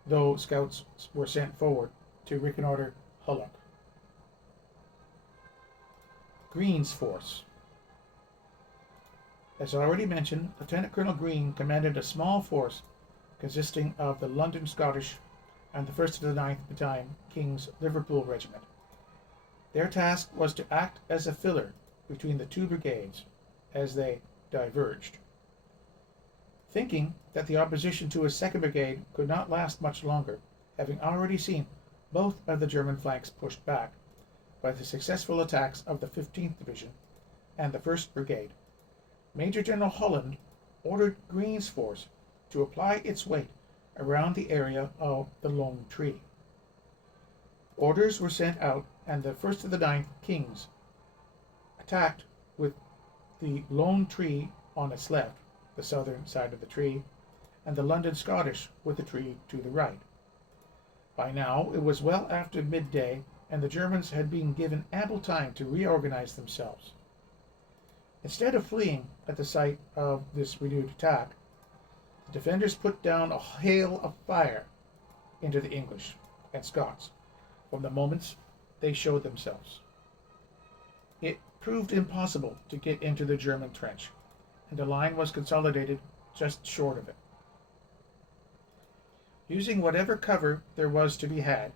though scouts were sent forward to reconnoiter Hulloch. Green's force. As already mentioned, Lieutenant Colonel Green commanded a small force consisting of the London Scottish and the 1st to the 9th Battalion King's Liverpool Regiment. Their task was to act as a filler between the two brigades as they diverged. Thinking that the opposition to his 2nd Brigade could not last much longer, having already seen both of the German flanks pushed back by the successful attacks of the 15th Division and the 1st Brigade, Major General Holland ordered Green's force to apply its weight around the area of the Lone Tree. Orders were sent out, and the 1st to the 9th Kings attacked with the Lone Tree on its left, the southern side of the tree, and the London Scottish with the tree to the right. By now it was well after midday, and the Germans had been given ample time to reorganize themselves. Instead of fleeing at the sight of this renewed attack, the defenders put down a hail of fire into the English and Scots from the moment they showed themselves. It proved impossible to get into the German trench, and the line was consolidated just short of it. Using whatever cover there was to be had,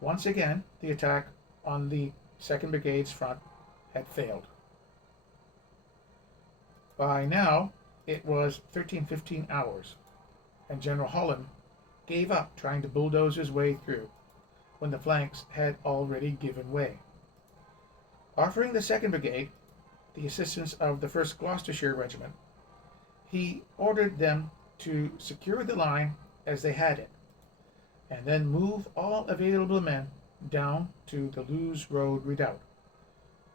once again the attack on the 2nd Brigade's front had failed. By now it was 13:15 hours, and General Holland gave up trying to bulldoze his way through when the flanks had already given way. Offering the 2nd Brigade the assistance of the 1st Gloucestershire Regiment, he ordered them to secure the line as they had it, and then move all available men down to the Loos Road redoubt,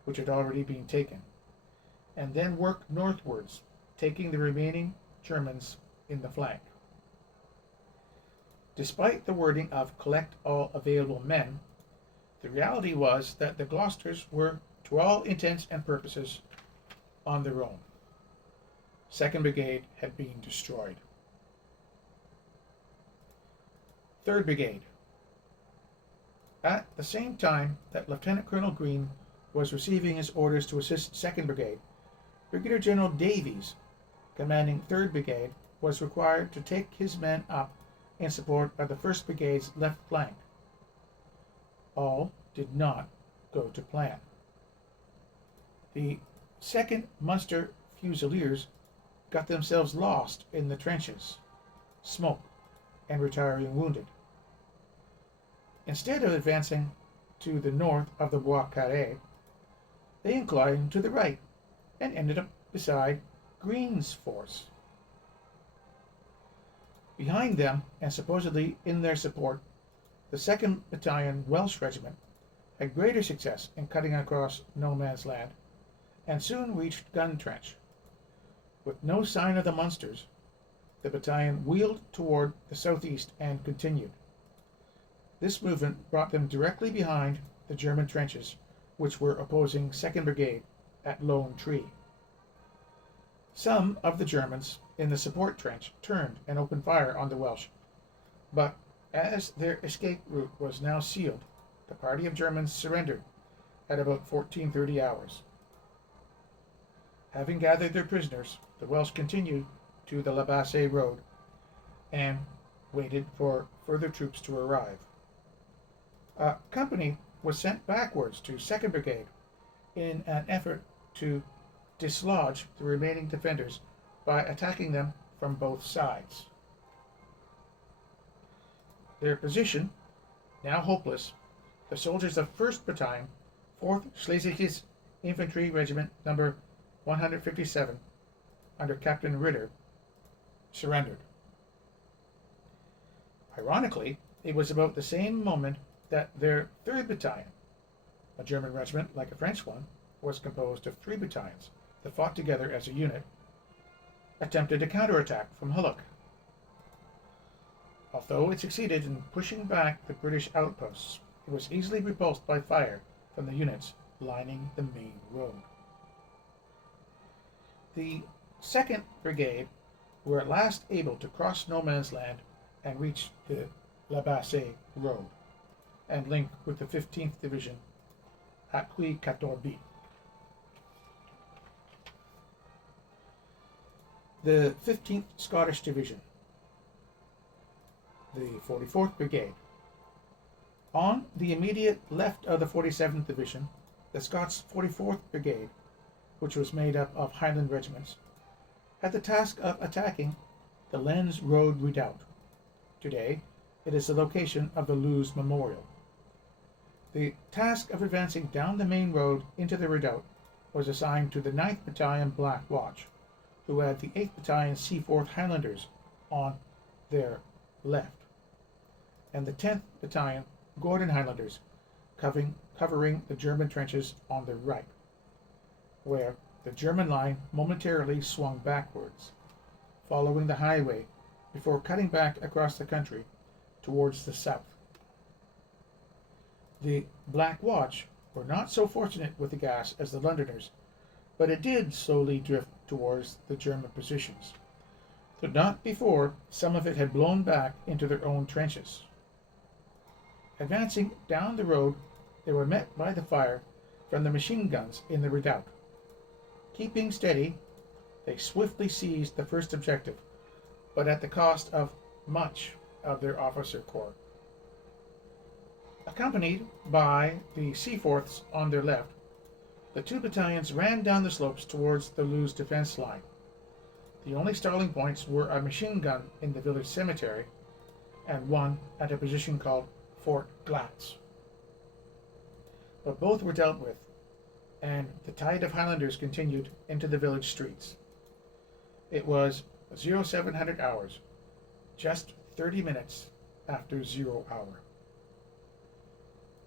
which had already been taken, and then work northwards, taking the remaining Germans in the flank. Despite the wording of collect all available men, the reality was that the Gloucesters were, to all intents and purposes, on their own. 2nd Brigade had been destroyed. 3rd Brigade. At the same time that Lieutenant Colonel Green was receiving his orders to assist 2nd Brigade, Brigadier General Davies, commanding 3rd Brigade, was required to take his men up in support of the 1st Brigade's left flank. All did not go to plan. The 2nd Munster Fusiliers got themselves lost in the trenches, smoke, and retiring wounded. Instead of advancing to the north of the Bois Carré, they inclined to the right and ended up beside Green's force. Behind them, and supposedly in their support, the 2nd Battalion Welsh Regiment had greater success in cutting across no man's land, and soon reached Gun Trench. With no sign of the Munsters, the battalion wheeled toward the southeast and continued. This movement brought them directly behind the German trenches, which were opposing 2nd Brigade at Lone Tree. Some of the Germans in the support trench turned and opened fire on the Welsh, but as their escape route was now sealed, the party of Germans surrendered at about 14:30 hours. Having gathered their prisoners, the Welsh continued to the La Bassée Road and waited for further troops to arrive. A company was sent backwards to 2nd Brigade in an effort to dislodge the remaining defenders by attacking them from both sides. Their position, now hopeless, the soldiers of 1st Battalion, 4th Schlesische Infantry Regiment No. 157, under Captain Ritter, surrendered. Ironically, it was about the same moment that their 3rd Battalion, a German regiment like a French one, was composed of 3 battalions that fought together as a unit, attempted a counterattack from Hulluch. Although it succeeded in pushing back the British outposts, it was easily repulsed by fire from the units lining the main road. The 2nd Brigade were at last able to cross no man's land and reach the La Bassée Road and link with the 15th Division at Puy-Catorby. The 15th Scottish Division, the 44th Brigade. On the immediate left of the 47th Division, the Scots 44th Brigade, which was made up of Highland regiments, had the task of attacking the Lens Road redoubt. Today, it is the location of the Loos Memorial. The task of advancing down the main road into the redoubt was assigned to the 9th Battalion Black Watch, who had the 8th Battalion Seaforth Highlanders on their left, and the 10th Battalion Gordon Highlanders covering the German trenches on the right, where the German line momentarily swung backwards, following the highway before cutting back across the country towards the south. The Black Watch were not so fortunate with the gas as the Londoners, but it did slowly drift towards the German positions, though not before some of it had blown back into their own trenches. Advancing down the road, they were met by the fire from the machine guns in the redoubt. Keeping steady, they swiftly seized the first objective, but at the cost of much of their officer corps. Accompanied by the Seaforths on their left, the two battalions ran down the slopes towards the Loos defense line. The only stalling points were a machine gun in the village cemetery and one at a position called Fort Glatz. But both were dealt with, and the tide of Highlanders continued into the village streets. It was 0700 hours, just 30 minutes after 0 hour.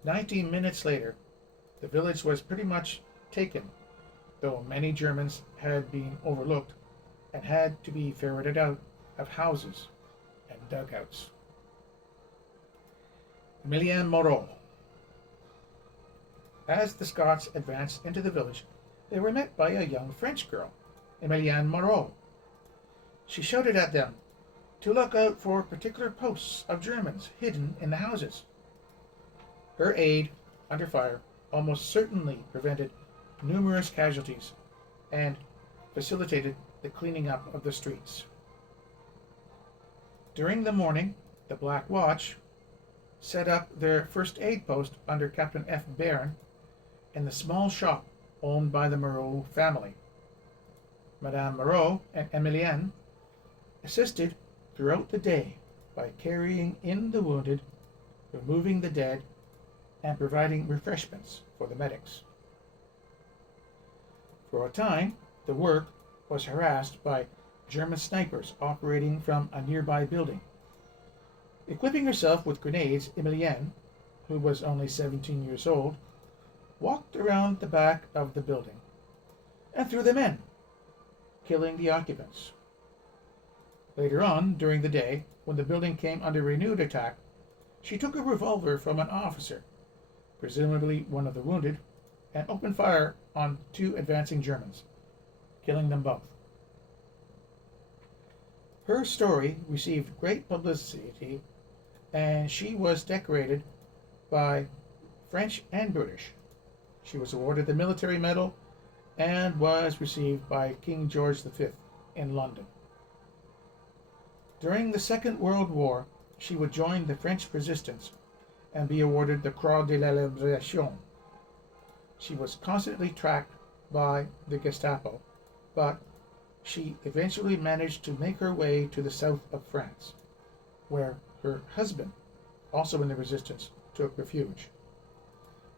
19 minutes later, the village was pretty much taken, though many Germans had been overlooked and had to be ferreted out of houses and dugouts. Emilienne Moreau. As the Scots advanced into the village, they were met by a young French girl, Emilienne Moreau. She shouted at them to look out for particular posts of Germans hidden in the houses. Her aid, under fire, almost certainly prevented numerous casualties and facilitated the cleaning up of the streets. During the morning, the Black Watch set up their first aid post under Captain F. Barron in the small shop owned by the Moreau family. Madame Moreau and Emilienne assisted throughout the day by carrying in the wounded, removing the dead, and providing refreshments for the medics. For a time, the work was harassed by German snipers operating from a nearby building. Equipping herself with grenades, Emilienne, who was only 17 years old, walked around the back of the building and threw them in, killing the occupants. Later on, during the day, when the building came under renewed attack, she took a revolver from an officer, presumably one of the wounded, and opened fire on two advancing Germans, killing them both. Her story received great publicity, and she was decorated by French and British. She was awarded the Military Medal and was received by King George V in London. During the Second World War, she would join the French resistance and be awarded the Croix de la Libération. She was constantly tracked by the Gestapo, but she eventually managed to make her way to the south of France, where her husband, also in the resistance, took refuge.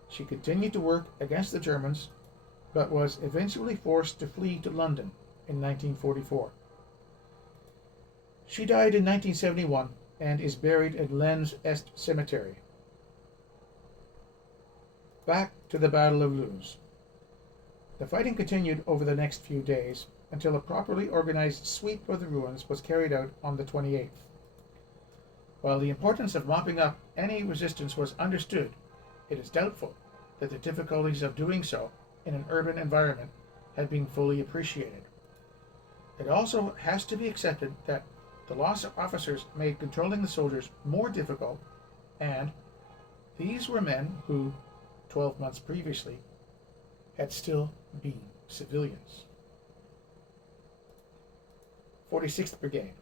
She continued to work against the Germans, but was eventually forced to flee to London in 1944. She died in 1971 and is buried in Lens Est Cemetery. Back to the Battle of Loos. The fighting continued over the next few days until a properly organized sweep of the ruins was carried out on the 28th. While the importance of mopping up any resistance was understood, it is doubtful that the difficulties of doing so in an urban environment had been fully appreciated. It also has to be accepted that the loss of officers made controlling the soldiers more difficult, and these were men who, 12 months previously, had still been civilians. 46th Brigade.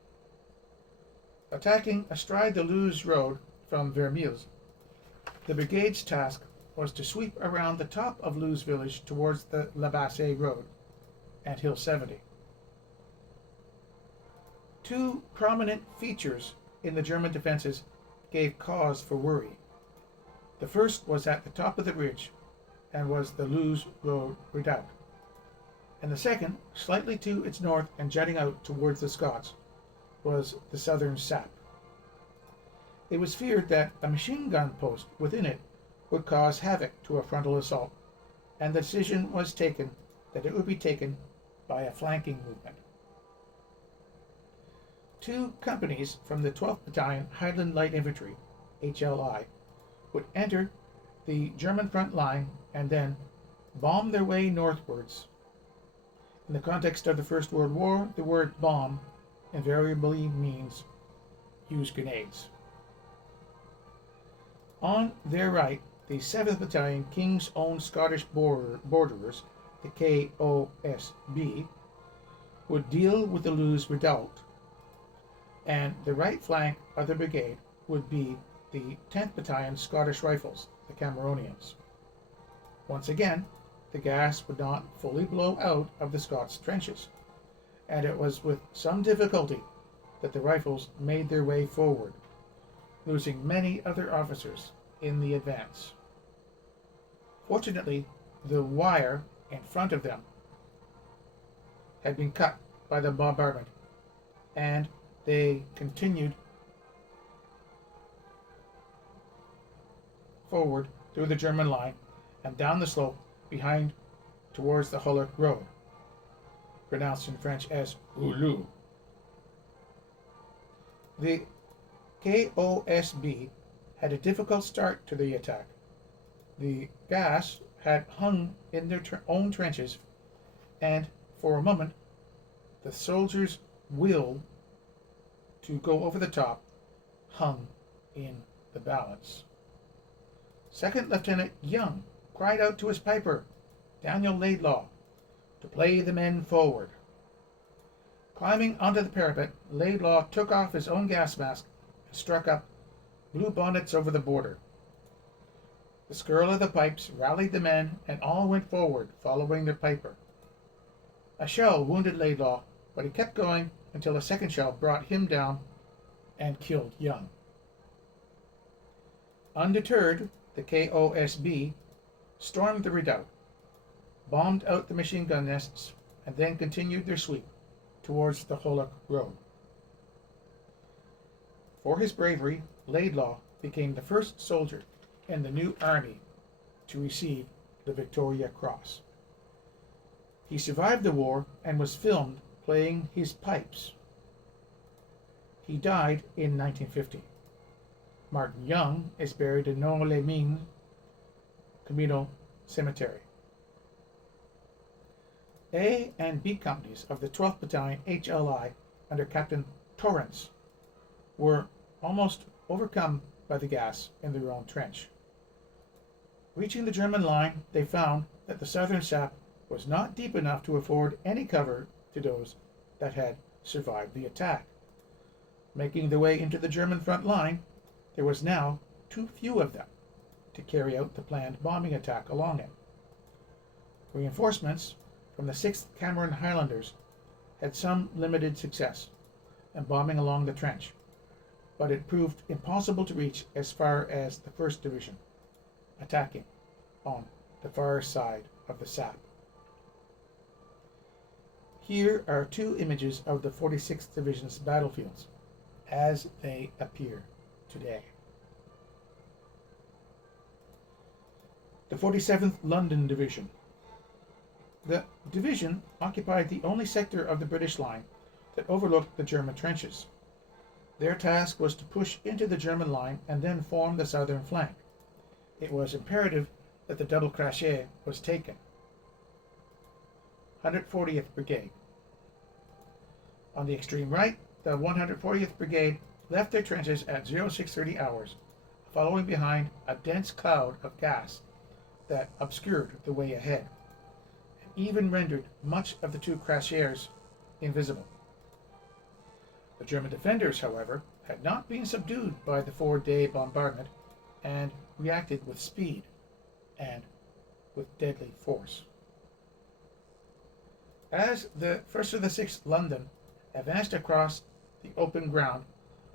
Attacking astride the Loos Road from Vermelles, the brigade's task was to sweep around the top of Loos village towards the La Bassée Road and Hill 70. Two prominent features in the German defenses gave cause for worry. The first was at the top of the ridge and was the Loos Road redoubt, and the second, slightly to its north and jutting out towards the Scots, was the southern sap. It was feared that a machine gun post within it would cause havoc to a frontal assault, and the decision was taken that it would be taken by a flanking movement. Two companies from the 12th Battalion Highland Light Infantry, HLI, would enter the German front line and then bomb their way northwards. In the context of the First World War, the word bomb invariably means use grenades. On their right, the 7th Battalion King's Own Scottish Borderers, the KOSB, would deal with the Loos redoubt, and the right flank of the brigade would be the 10th Battalion Scottish Rifles, the Cameronians. Once again, the gas would not fully blow out of the Scots' trenches, and it was with some difficulty that the rifles made their way forward, losing many other officers in the advance. Fortunately, the wire in front of them had been cut by the bombardment, and they continued forward through the German line and down the slope behind towards the Hullock Road, pronounced in French as Oulu. The KOSB had a difficult start to the attack. The gas had hung in their own trenches, and for a moment the soldiers' will to go over the top hung in the balance. Second Lieutenant Young cried out to his piper, Daniel Laidlaw, to play the men forward. Climbing onto the parapet, Laidlaw took off his own gas mask and struck up Blue Bonnets Over the Border. The skirl of the pipes rallied the men, and all went forward, following their piper. A shell wounded Laidlaw, but he kept going until a second shell brought him down and killed Young. Undeterred, the KOSB stormed the redoubt, bombed out the machine gun nests, and then continued their sweep towards the Hullock Road. For his bravery, Laidlaw became the first soldier in the new army to receive the Victoria Cross. He survived the war and was filmed playing his pipes. He died in 1950. Martin Young is buried in Non-les-Mines Communal Cemetery. A and B companies of the 12th Battalion HLI under Captain Torrance were almost overcome by the gas in their own trench. Reaching the German line, they found that the southern sap was not deep enough to afford any cover to those that had survived the attack. Making their way into the German front line, there was now too few of them to carry out the planned bombing attack along it. Reinforcements from the 6th Cameron Highlanders had some limited success in bombing along the trench, but it proved impossible to reach as far as the 1st Division, attacking on the far side of the sap. Here are two images of the 46th Division's battlefields as they appear today. The 47th London Division. The division occupied the only sector of the British line that overlooked the German trenches. Their task was to push into the German line and then form the southern flank. It was imperative that the double crochet was taken. 140th Brigade. On the extreme right, the 140th Brigade left their trenches at 0630 hours, following behind a dense cloud of gas that obscured the way ahead, and even rendered much of the two crociers invisible. The German defenders, however, had not been subdued by the 4-day bombardment and reacted with speed and with deadly force. As the 1st of the 6th London advanced across the open ground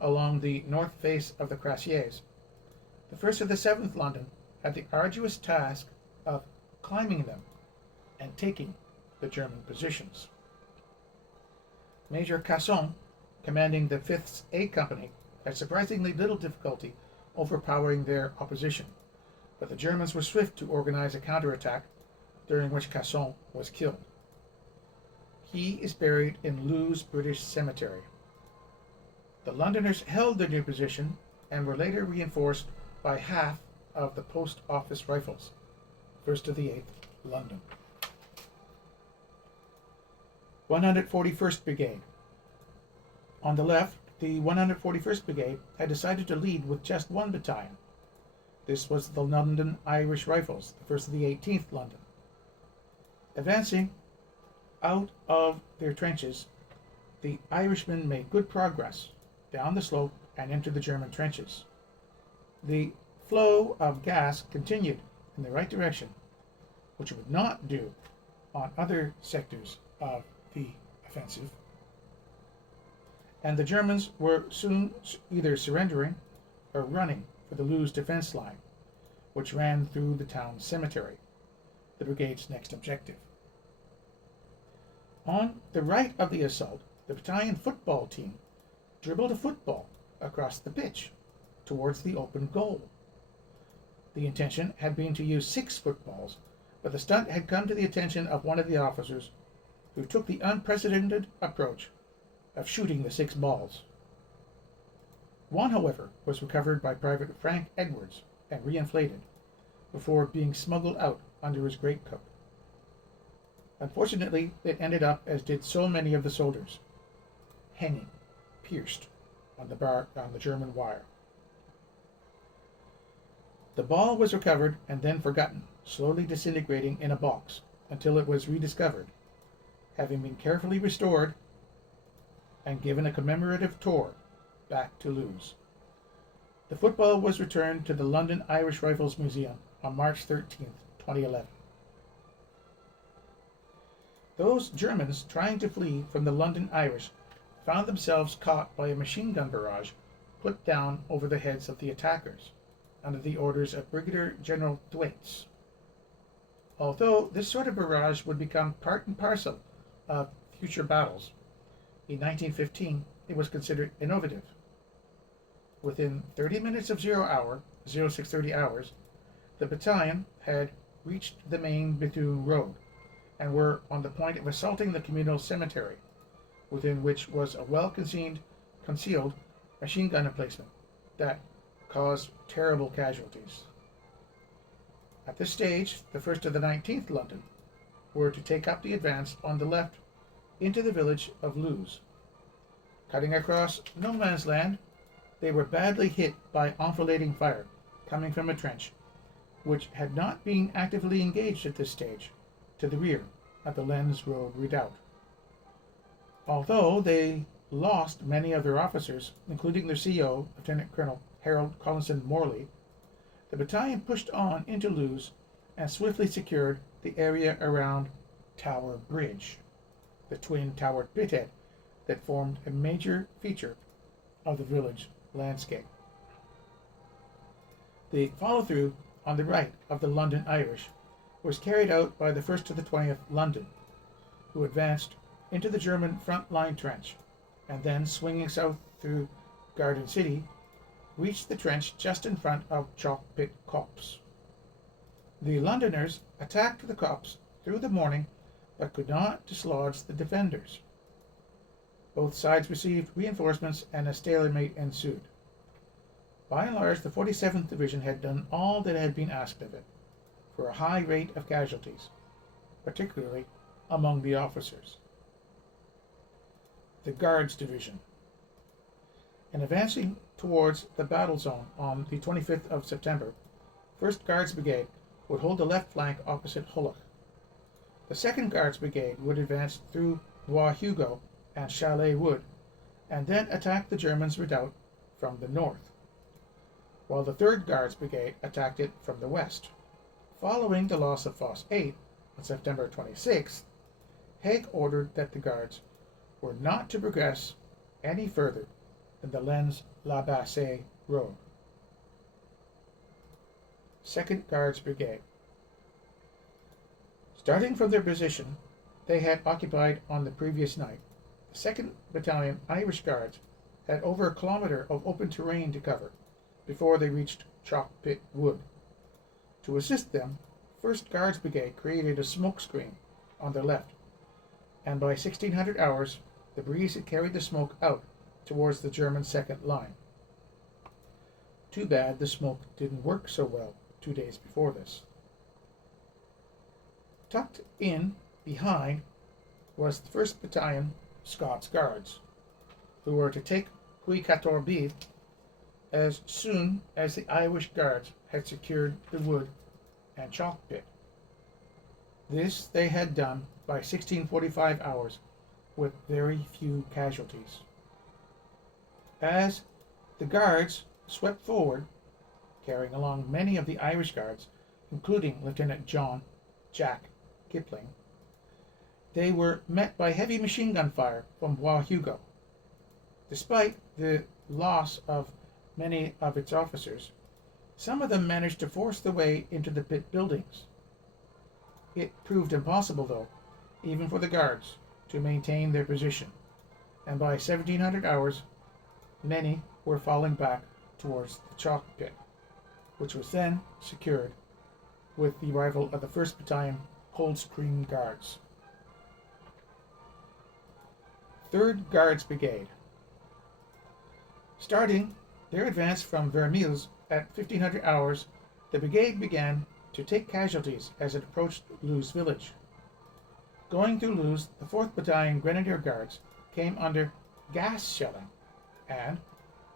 along the north face of the crociers, the 1st of the 7th London had the arduous task of climbing them and taking the German positions. Major Casson, commanding the 5th A Company, had surprisingly little difficulty overpowering their opposition, but the Germans were swift to organize a counterattack, during which Casson was killed. He is buried in Loos British Cemetery. The Londoners held their new position and were later reinforced by half of the Post Office Rifles, 1st of the 8th London. 141st Brigade. On the left, the 141st Brigade had decided to lead with just one battalion. This was the London Irish Rifles, the 1st of the 18th London. Advancing out of their trenches, the Irishmen made good progress down the slope and into the German trenches. The flow of gas continued in the right direction, which it would not do on other sectors of the offensive, and the Germans were soon either surrendering or running for the Loos defense line, which ran through the town cemetery, the brigade's next objective. On the right of the assault, the battalion football team dribbled a football across the pitch towards the open goal. The intention had been to use 6 footballs, but the stunt had come to the attention of one of the officers, who took the unprecedented approach of shooting the 6 balls. One, however, was recovered by Private Frank Edwards and reinflated before being smuggled out under his greatcoat. Unfortunately, it ended up as did so many of the soldiers, hanging, pierced on the German wire. The ball was recovered and then forgotten, slowly disintegrating in a box until it was rediscovered, having been carefully restored and given a commemorative tour back to Loos. The football was returned to the London Irish Rifles Museum on March 13, 2011. Those Germans trying to flee from the London Irish found themselves caught by a machine gun barrage put down over the heads of the attackers, under the orders of Brigadier General Thwaites. Although this sort of barrage would become part and parcel of future battles, in 1915 it was considered innovative. Within 30 minutes of 0630 hours, the battalion had reached the main Bethune Road and were on the point of assaulting the communal cemetery, within which was a well-concealed machine gun emplacement that caused terrible casualties. At this stage, the 1st of the 19th London were to take up the advance on the left into the village of Loos. Cutting across no man's land, they were badly hit by enfilading fire coming from a trench, which had not been actively engaged at this stage, to the rear of the Lens Road redoubt. Although they lost many of their officers, including their CO, Lieutenant Colonel Harold Collinson Morley, the battalion pushed on into Loos and swiftly secured the area around Tower Bridge, the twin-towered pithead that formed a major feature of the village landscape. The follow-through on the right of the London Irish was carried out by the 1st to the 20th London, who advanced into the German front line trench, and then, swinging south through Garden City, reached the trench just in front of Chalk Pit Copse. The Londoners attacked the copse through the morning, but could not dislodge the defenders. Both sides received reinforcements and a stalemate ensued. By and large, the 47th Division had done all that had been asked of it, for a high rate of casualties, particularly among the officers. The Guards Division. In advancing towards the battle zone on the 25th of September, 1st Guards Brigade would hold the left flank opposite Hulloch. The 2nd Guards Brigade would advance through Bois Hugo and Chalet Wood, and then attack the Germans' redoubt from the north, while the 3rd Guards Brigade attacked it from the west. Following the loss of Fosse 8 on September 26th, Haig ordered that the Guards were not to progress any further than the Lens-La Bassée road. 2nd Guards Brigade. Starting from their position they had occupied on the previous night, the 2nd Battalion Irish Guards had over a kilometre of open terrain to cover before they reached Chalk Pit Wood. To assist them, 1st Guards Brigade created a smoke screen on their left, and by 1600 hours the breeze had carried the smoke out towards the German second line. Too bad the smoke didn't work so well 2 days before this. Tucked in behind was the 1st Battalion Scots Guards, who were to take Puy-Catorby as soon as the Irish Guards had secured the wood and chalk pit. This they had done by 1645 hours with very few casualties. As the Guards swept forward, carrying along many of the Irish Guards, including Lieutenant John Jack Kipling, they were met by heavy machine gun fire from Bois Hugo. Despite the loss of many of its officers, some of them managed to force their way into the pit buildings. It proved impossible, though, even for the guards, to maintain their position, and by 1700 hours, many were falling back towards the chalk pit, which was then secured with the arrival of the 1st Battalion Coldstream Guards. 3rd Guards Brigade. Starting their advance from Vermelles at 1500 hours, the brigade began to take casualties as it approached Loos village. Going through Loos, the 4th Battalion Grenadier Guards came under gas shelling and,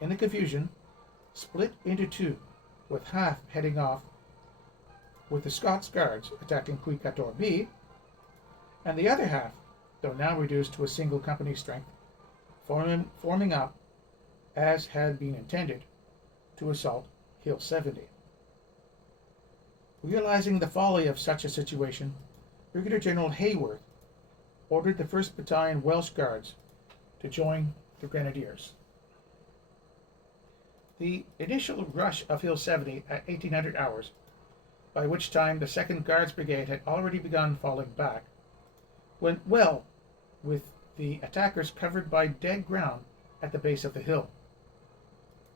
in the confusion, split into two, with half heading off with the Scots Guards attacking Puy 14B, and the other half, though now reduced to a single company strength, forming up, as had been intended, to assault Hill 70. Realizing the folly of such a situation, Brigadier General Hayworth ordered the 1st Battalion Welsh Guards to join the Grenadiers. The initial rush of Hill 70 at 1800 hours, by which time the 2nd Guards Brigade had already begun falling back, went well, with the attackers covered by dead ground at the base of the hill.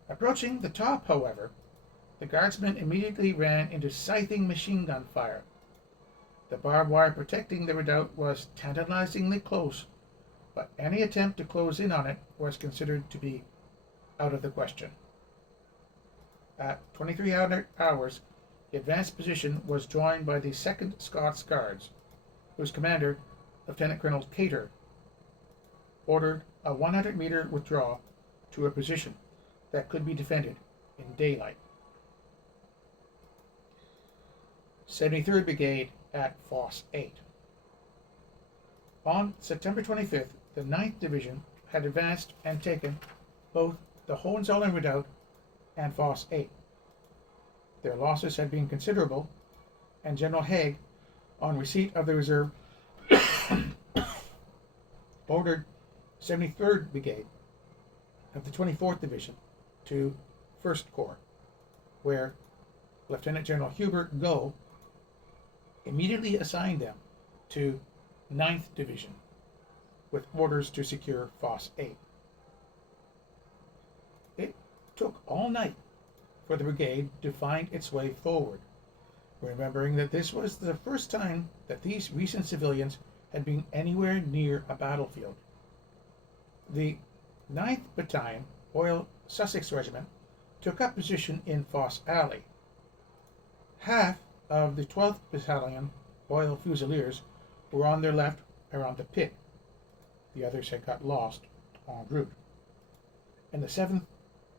Approaching the top, however, the guardsmen immediately ran into scything machine gun fire. The barbed wire protecting the redoubt was tantalizingly close, but any attempt to close in on it was considered to be out of the question. At 2300 hours, the advanced position was joined by the 2nd Scots Guards, whose commander, Lieutenant Colonel Cater, ordered a 100-meter withdrawal to a position that could be defended in daylight. 73rd Brigade at Fosse 8. On September 25th, the 9th Division had advanced and taken both the Hohenzollern Redoubt and Fosse 8. Their losses had been considerable, and General Haig, on receipt of the reserve, ordered 73rd Brigade of the 24th Division to 1st Corps, where Lieutenant General Hubert Gough immediately assigned them to 9th Division, with orders to secure Fosse 8. It took all night for the brigade to find its way forward, remembering that this was the first time that these recent civilians had been anywhere near a battlefield. The 9th Battalion, Royal Sussex Regiment, took up position in Fosse Alley. Half of the 12th Battalion, Royal Fusiliers, were on their left around the pit. The others had got lost en route. And the 7th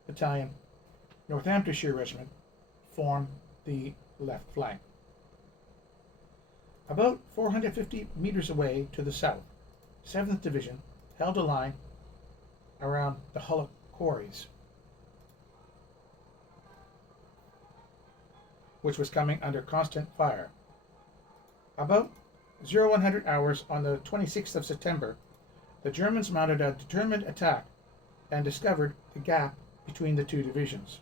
Battalion, Northamptonshire Regiment, formed the left flank. About 450 meters away to the south, 7th Division held a line around the Hullock Quarries, which was coming under constant fire. About 0100 hours on the 26th of September, the Germans mounted a determined attack and discovered the gap between the two divisions.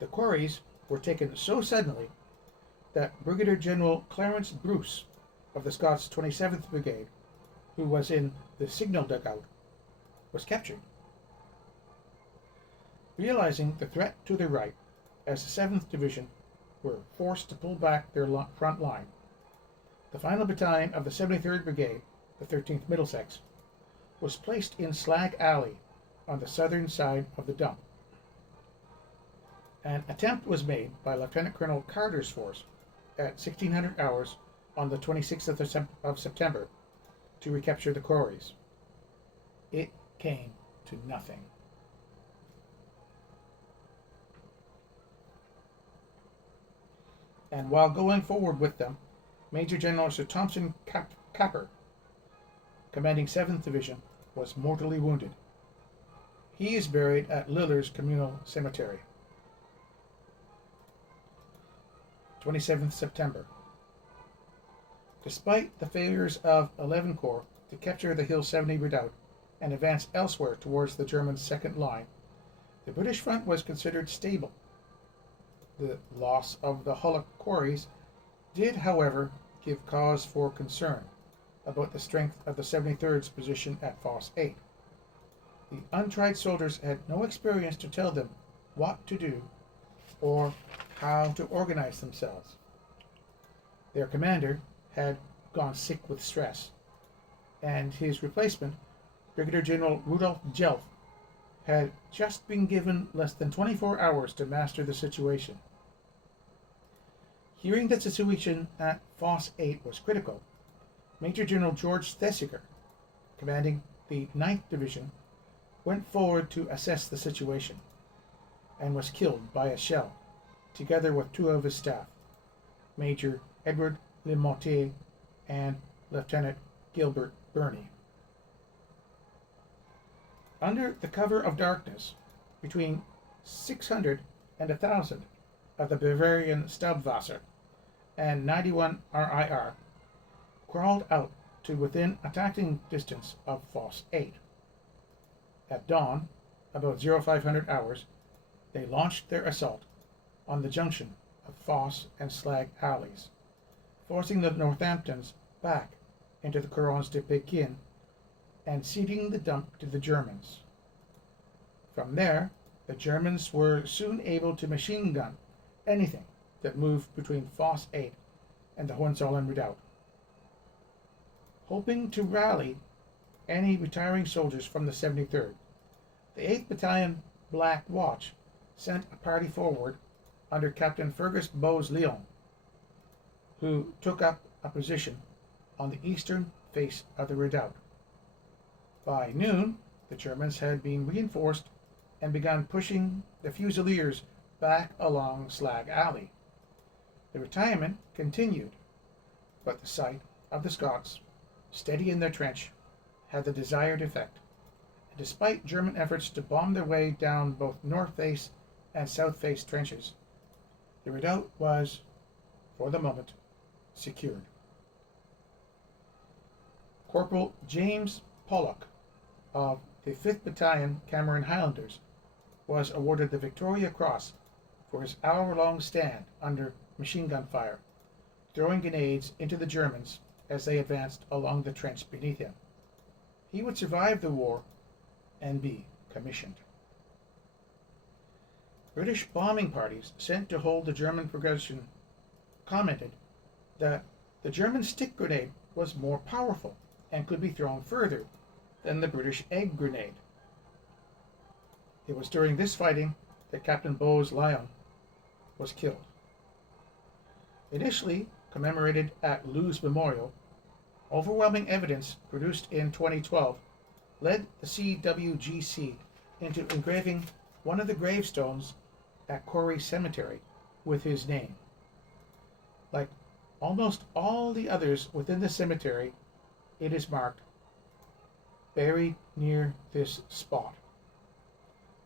The quarries were taken so suddenly that Brigadier General Clarence Bruce of the Scots 27th Brigade, who was in the signal dugout, was captured. Realizing the threat to the right, as the 7th Division were forced to pull back their front line, the final battalion of the 73rd Brigade, the 13th Middlesex, was placed in Slag Alley on the southern side of the dump. An attempt was made by Lieutenant Colonel Carter's force at 1600 hours on the 26th of September to recapture the quarries. It came to nothing. and while going forward with them, Major General Sir Thompson Capper, commanding 7th Division, was mortally wounded. He is buried at Lillers Communal Cemetery. 27th September. Despite the failures of 11 Corps to capture the Hill 70 redoubt and advance elsewhere towards the German second line, the British front was considered stable. The loss of the Hullock quarries did, however, give cause for concern about the strength of the 73rd's position at Fosse 8. The untried soldiers had no experience to tell them what to do or how to organize themselves. Their commander had gone sick with stress, and his replacement, Brigadier General Rudolf Jelf, had just been given less than 24 hours to master the situation. Hearing that the situation at Fosse 8 was critical, Major General George Thesiger, commanding the 9th Division, went forward to assess the situation, and was killed by a shell, together with 2 of his staff, Major Edward Lemontier and Lieutenant Gilbert Burney. Under the cover of darkness, between 600 and 1,000 of the Bavarian Staubwasser and 91 RIR crawled out to within attacking distance of Fosse 8. At dawn, about 0500 hours, they launched their assault on the junction of Fosse and Slag alleys, forcing the Northamptons back into the Corons de Pekin and ceding the dump to the Germans. From there, the Germans were soon able to machine gun anything that moved between Fosse 8 and the Hohenzollern redoubt. Hoping to rally any retiring soldiers from the 73rd, the 8th Battalion Black Watch sent a party forward under Captain Fergus Bowes-Lyon, who took up a position on the eastern face of the redoubt. By noon, the Germans had been reinforced and begun pushing the Fusiliers back along Slag Alley. The retirement continued, but the sight of the Scots, steady in their trench, had the desired effect, and despite German efforts to bomb their way down both north face and south face trenches, the redoubt was, for the moment, secured. Corporal James Pollock of the 5th Battalion Cameron Highlanders was awarded the Victoria Cross for his hour-long stand under machine gun fire, throwing grenades into the Germans as they advanced along the trench beneath him. He would survive the war and be commissioned. British bombing parties sent to hold the German progression commented that the German stick grenade was more powerful and could be thrown further than the British egg grenade. It was during this fighting that Captain Bowes-Lyon was killed. Initially commemorated at Loos Memorial, overwhelming evidence produced in 2012 led the CWGC into engraving one of the gravestones at Quarry Cemetery with his name. Like almost all the others within the cemetery, it is marked "Buried near this spot,"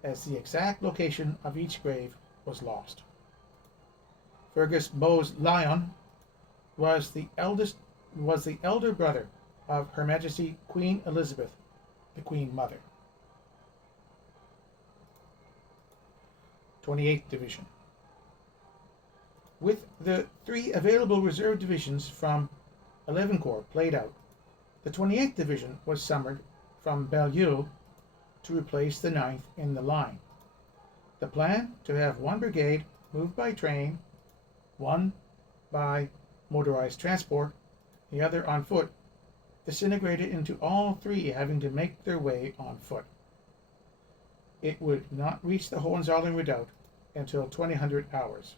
as the exact location of each grave was lost. Fergus Bowes-Lyon was the elder brother of Her Majesty Queen Elizabeth, the Queen Mother. 28th Division. With the 3 available reserve divisions from 11 Corps played out, the 28th Division was summoned from Belleau to replace the 9th in the line. The plan to have one brigade moved by train, one by motorized transport, the other on foot, disintegrated into all 3 having to make their way on foot. It would not reach the Hohenzollern redoubt until 2000 hours.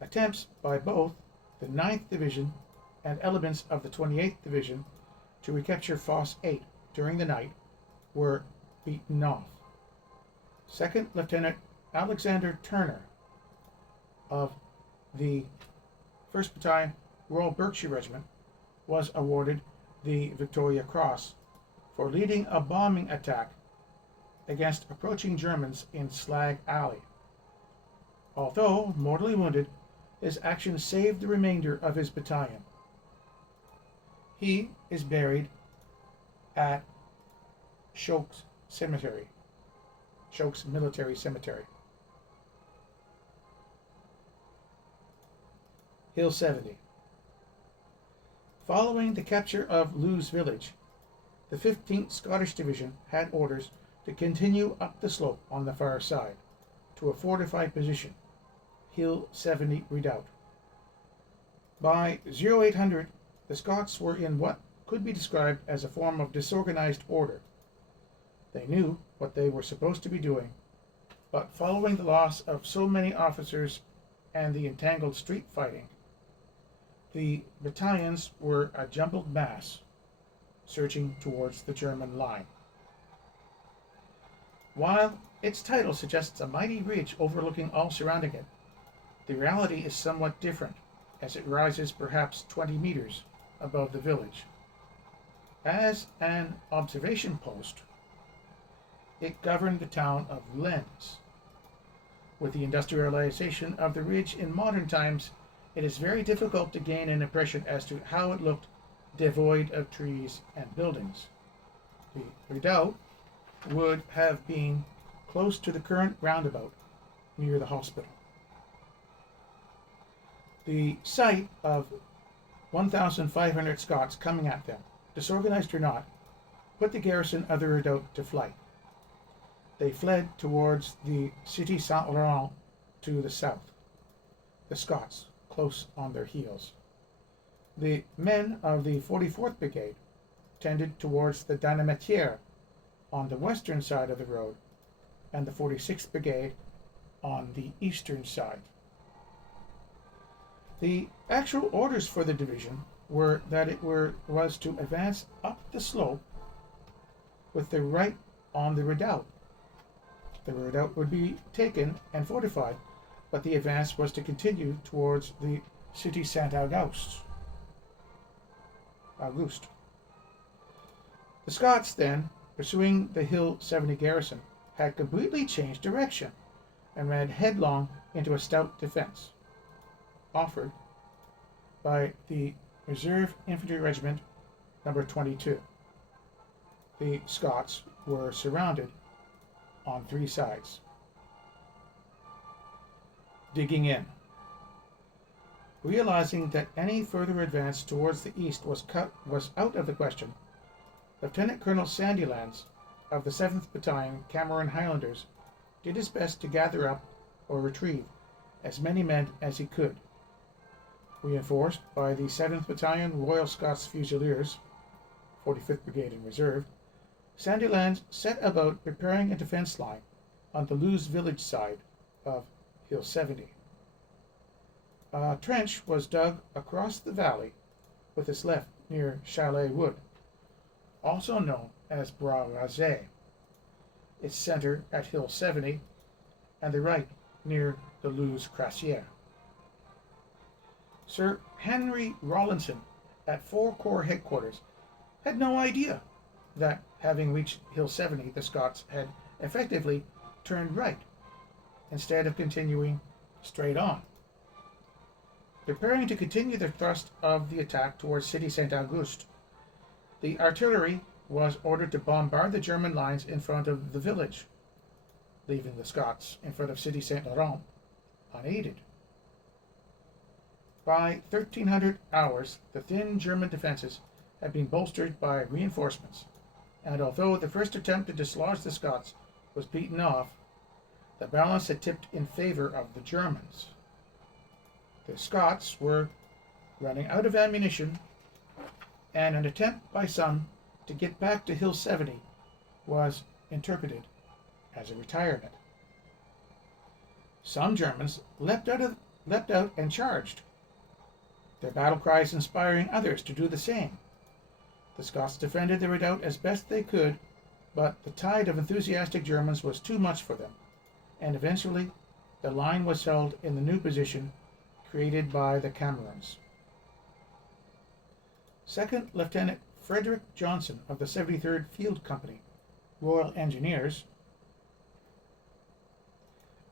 Attempts by both the 9th Division and elements of the 28th Division to recapture Fosse 8 during the night were beaten off. 2nd Lieutenant Alexander Turner, of the 1st Battalion Royal Berkshire Regiment was awarded the Victoria Cross for leading a bombing attack against approaching Germans in Slag Alley. Although mortally wounded, his action saved the remainder of his battalion. He is buried at Chokes Cemetery, Chokes Military Cemetery. Hill 70. Following the capture of Loos village, the 15th Scottish Division had orders to continue up the slope on the far side to a fortified position, Hill 70 Redoubt. By 0800, the Scots were in what could be described as a form of disorganized order. They knew what they were supposed to be doing, but following the loss of so many officers and the entangled street fighting, the battalions were a jumbled mass, surging towards the German line. While its title suggests a mighty ridge overlooking all surrounding it, the reality is somewhat different, as it rises perhaps 20 meters above the village. As an observation post, it governed the town of Lens. With the industrialization of the ridge in modern times, it is very difficult to gain an impression as to how it looked devoid of trees and buildings. The redoubt would have been close to the current roundabout near the hospital. The sight of 1,500 Scots coming at them, disorganized or not, put the garrison of the redoubt to flight. They fled towards the Cité Saint-Laurent to the south, the Scots close on their heels. The men of the 44th Brigade tended towards the Dynametière on the western side of the road, and the 46th Brigade on the eastern side. The actual orders for the division were that it was to advance up the slope with the right on the redoubt. The redoubt would be taken and fortified, but the advance was to continue towards the Cité Saint-Auguste. The Scots then, pursuing the Hill 70 garrison, had completely changed direction and ran headlong into a stout defense offered by the Reserve Infantry Regiment number 22. The Scots were surrounded on three sides. Digging in. Realizing that any further advance towards the east was out of the question, Lieutenant Colonel Sandilands of the 7th Battalion Cameron Highlanders did his best to gather up or retrieve as many men as he could. Reinforced by the 7th Battalion Royal Scots Fusiliers, 45th Brigade in reserve, Sandilands set about preparing a defense line on the Loos village side of Hill 70. A trench was dug across the valley with its left near Chalet Wood, also known as Bras Rasé, its center at Hill 70, and the right near the Loos Crassière. Sir Henry Rawlinson at 4 Corps headquarters had no idea that, having reached Hill 70, the Scots had effectively turned right instead of continuing straight on. Preparing to continue the thrust of the attack towards Cité Saint-Auguste, the artillery was ordered to bombard the German lines in front of the village, leaving the Scots in front of Cité Saint-Laurent unaided. By 1300 hours, the thin German defenses had been bolstered by reinforcements, and although the first attempt to dislodge the Scots was beaten off, the balance had tipped in favor of the Germans. The Scots were running out of ammunition, and an attempt by some to get back to Hill 70 was interpreted as a retirement. Some Germans leapt out and charged, their battle cries inspiring others to do the same. The Scots defended the redoubt as best they could, but the tide of enthusiastic Germans was too much for them, and eventually the line was held in the new position created by the Camerons. Second Lieutenant Frederick Johnson of the 73rd Field Company, Royal Engineers,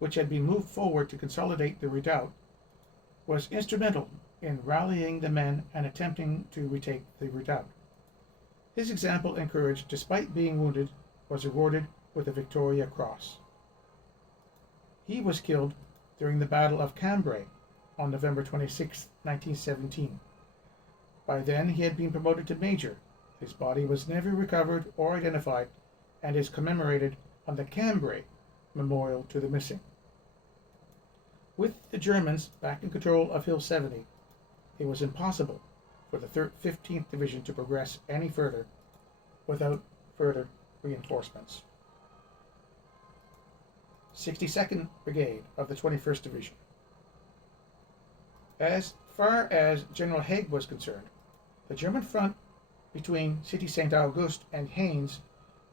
which had been moved forward to consolidate the redoubt, was instrumental in rallying the men and attempting to retake the redoubt. His example encouraged, despite being wounded, was awarded with the Victoria Cross. He was killed during the Battle of Cambrai on November 26, 1917. By then he had been promoted to major. His body was never recovered or identified and is commemorated on the Cambrai Memorial to the Missing. With the Germans back in control of Hill 70, it was impossible for the 15th Division to progress any further without further reinforcements. 62nd Brigade of the 21st Division. As far as General Haig was concerned, the German front between City St. Auguste and Haines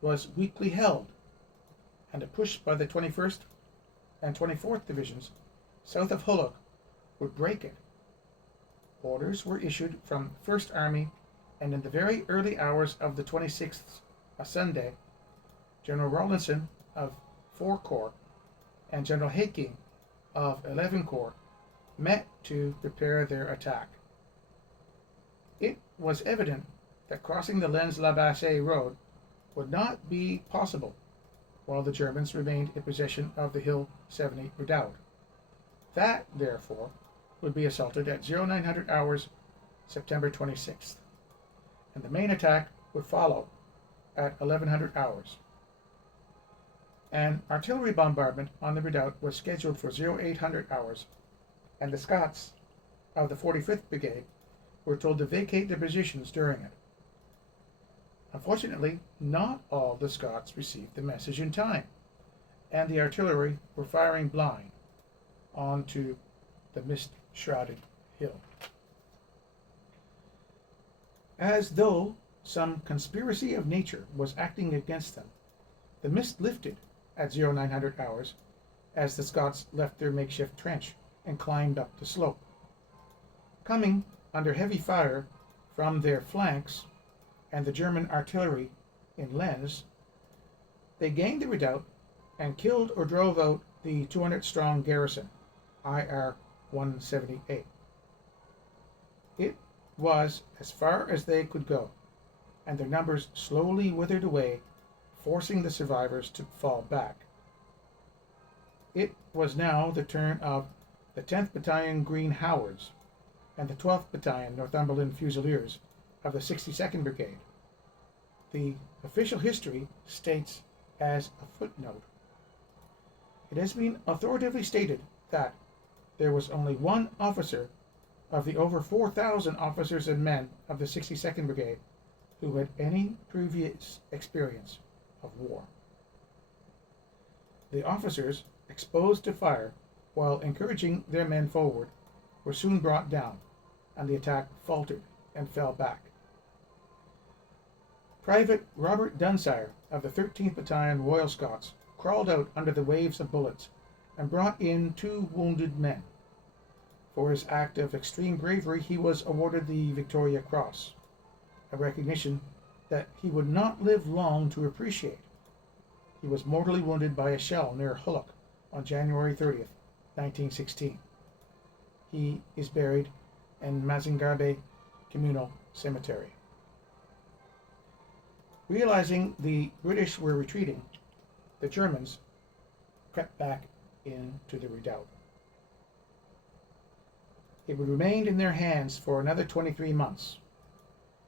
was weakly held, and a push by the 21st and 24th Divisions south of Hulluch would break it. Orders were issued from 1st Army, and in the very early hours of the 26th, a Sunday, General Rawlinson of 4 Corps and General Haking of 11 Corps met to prepare their attack. It was evident that crossing the Lens-la-Bassée road would not be possible while the Germans remained in possession of the Hill 70 redoubt. That, therefore, would be assaulted at 0900 hours September 26th, and the main attack would follow at 1100 hours. An artillery bombardment on the redoubt was scheduled for 0800 hours, and the Scots of the 45th Brigade were told to vacate their positions during it. Unfortunately, not all the Scots received the message in time, and the artillery were firing blind onto the mist-shrouded hill. As though some conspiracy of nature was acting against them, the mist lifted at 0900 hours as the Scots left their makeshift trench and climbed up the slope. Coming under heavy fire from their flanks and the German artillery in Lens, they gained the redoubt and killed or drove out the 200-strong garrison, IR 178. It was as far as they could go, and their numbers slowly withered away, forcing the survivors to fall back. It was now the turn of the 10th Battalion Green Howards and the 12th Battalion Northumberland Fusiliers of the 62nd Brigade. The official history states as a footnote, it has been authoritatively stated that there was only one officer of the over 4,000 officers and men of the 62nd Brigade who had any previous experience of war. The officers, exposed to fire while encouraging their men forward, were soon brought down, and the attack faltered and fell back. Private Robert Dunsire of the 13th Battalion Royal Scots crawled out under the waves of bullets and brought in 2 wounded men. For his act of extreme bravery, he was awarded the Victoria Cross, a recognition that he would not live long to appreciate. He was mortally wounded by a shell near Hulluch on January 30th, 1916. He is buried in Mazingarbe Communal Cemetery. Realizing the British were retreating, the Germans crept back into the redoubt. It would remain in their hands for another 23 months.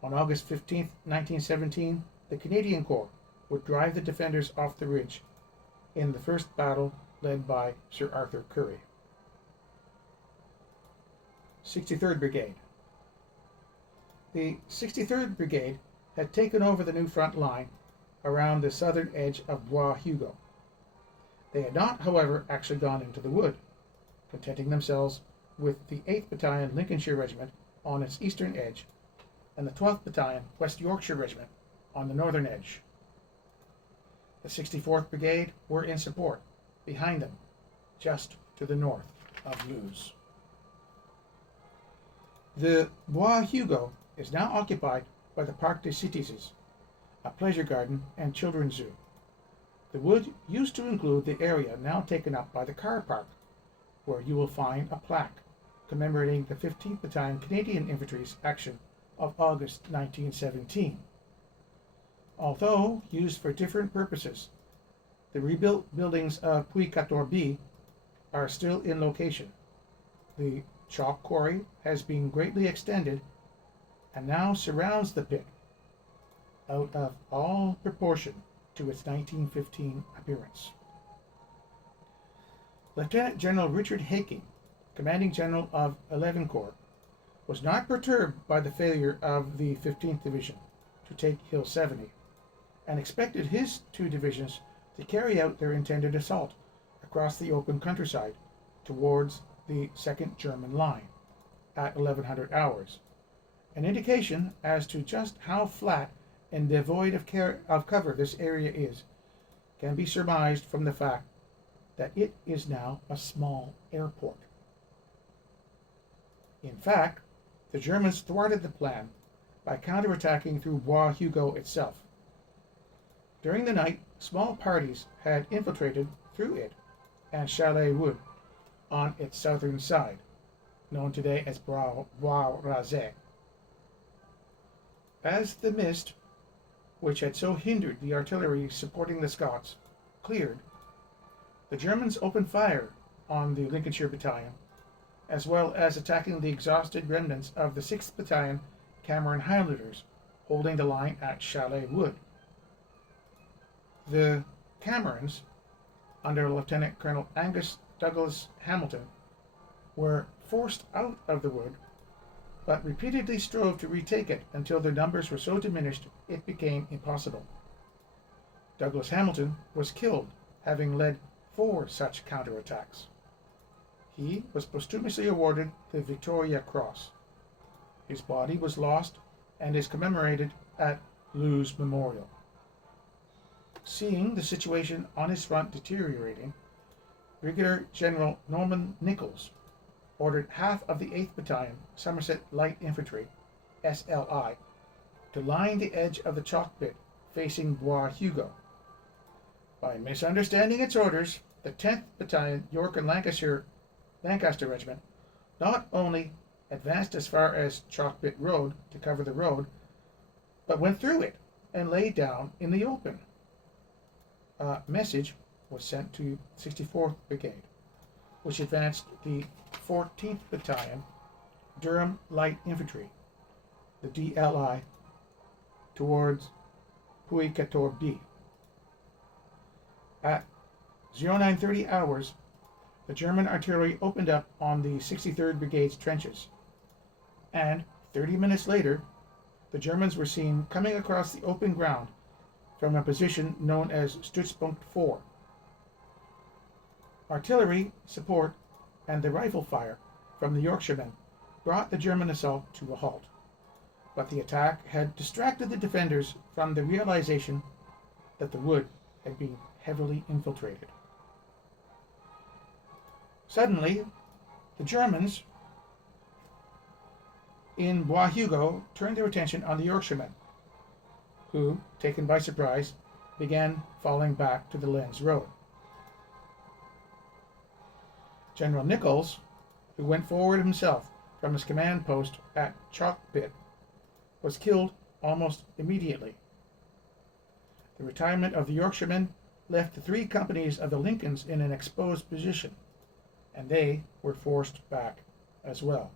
On August 15, 1917, the Canadian Corps would drive the defenders off the ridge in the first battle led by Sir Arthur Currie. 63rd Brigade. The 63rd Brigade had taken over the new front line around the southern edge of Bois Hugo. They had not, however, actually gone into the wood, contenting themselves with the 8th Battalion Lincolnshire Regiment on its eastern edge and the 12th Battalion West Yorkshire Regiment on the northern edge. The 64th Brigade were in support, behind them, just to the north of Loos. The Bois Hugo is now occupied by the Parc des Citizens, a pleasure garden and children's zoo. The wood used to include the area now taken up by the car park, where you will find a plaque commemorating the 15th Battalion Canadian Infantry's action of August 1917. Although used for different purposes, the rebuilt buildings of Puy-14B are still in location. The chalk quarry has been greatly extended and now surrounds the pit, out of all proportion to its 1915 appearance. Lieutenant General Richard Haking, commanding general of 11 Corps, was not perturbed by the failure of the 15th Division to take Hill 70, and expected his two divisions to carry out their intended assault across the open countryside towards the second German line at 1100 hours. An indication as to just how flat and devoid of cover this area is can be surmised from the fact that it is now a small airport. In fact, the Germans thwarted the plan by counterattacking through Bois Hugo itself. During the night, small parties had infiltrated through it and Chalet Wood on its southern side, known today as Bois Rasé. As the mist, which had so hindered the artillery supporting the Scots, cleared, the Germans opened fire on the Lincolnshire Battalion, as well as attacking the exhausted remnants of the 6th Battalion Cameron Highlanders, holding the line at Chalet Wood. The Camerons, under Lieutenant Colonel Angus Douglas Hamilton, were forced out of the wood, but repeatedly strove to retake it until their numbers were so diminished it became impossible. Douglas Hamilton was killed, having led 4 such counterattacks. He was posthumously awarded the Victoria Cross. His body was lost and is commemorated at Loos Memorial. Seeing the situation on his front deteriorating, Brigadier General Norman Nichols ordered half of the 8th Battalion, Somerset Light Infantry, SLI, to line the edge of the chalk pit facing Bois Hugo. By misunderstanding its orders, the 10th Battalion, York and Lancaster Regiment, not only advanced as far as Chalk Pit Road to cover the road, but went through it and lay down in the open. A message was sent to 64th Brigade, which advanced the 14th Battalion, Durham Light Infantry, the DLI, towards Puy-14B. At 0930 hours, the German artillery opened up on the 63rd Brigade's trenches, and 30 minutes later, the Germans were seen coming across the open ground from a position known as Stützpunkt 4. Artillery support and the rifle fire from the Yorkshiremen brought the German assault to a halt, but the attack had distracted the defenders from the realization that the wood had been heavily infiltrated. Suddenly, the Germans in Bois Hugo turned their attention on the Yorkshiremen, who, taken by surprise, began falling back to the Lens Road. General Nichols, who went forward himself from his command post at Chalk Pit, was killed almost immediately. The retirement of the Yorkshiremen left the 3 companies of the Lincolns in an exposed position, and they were forced back as well.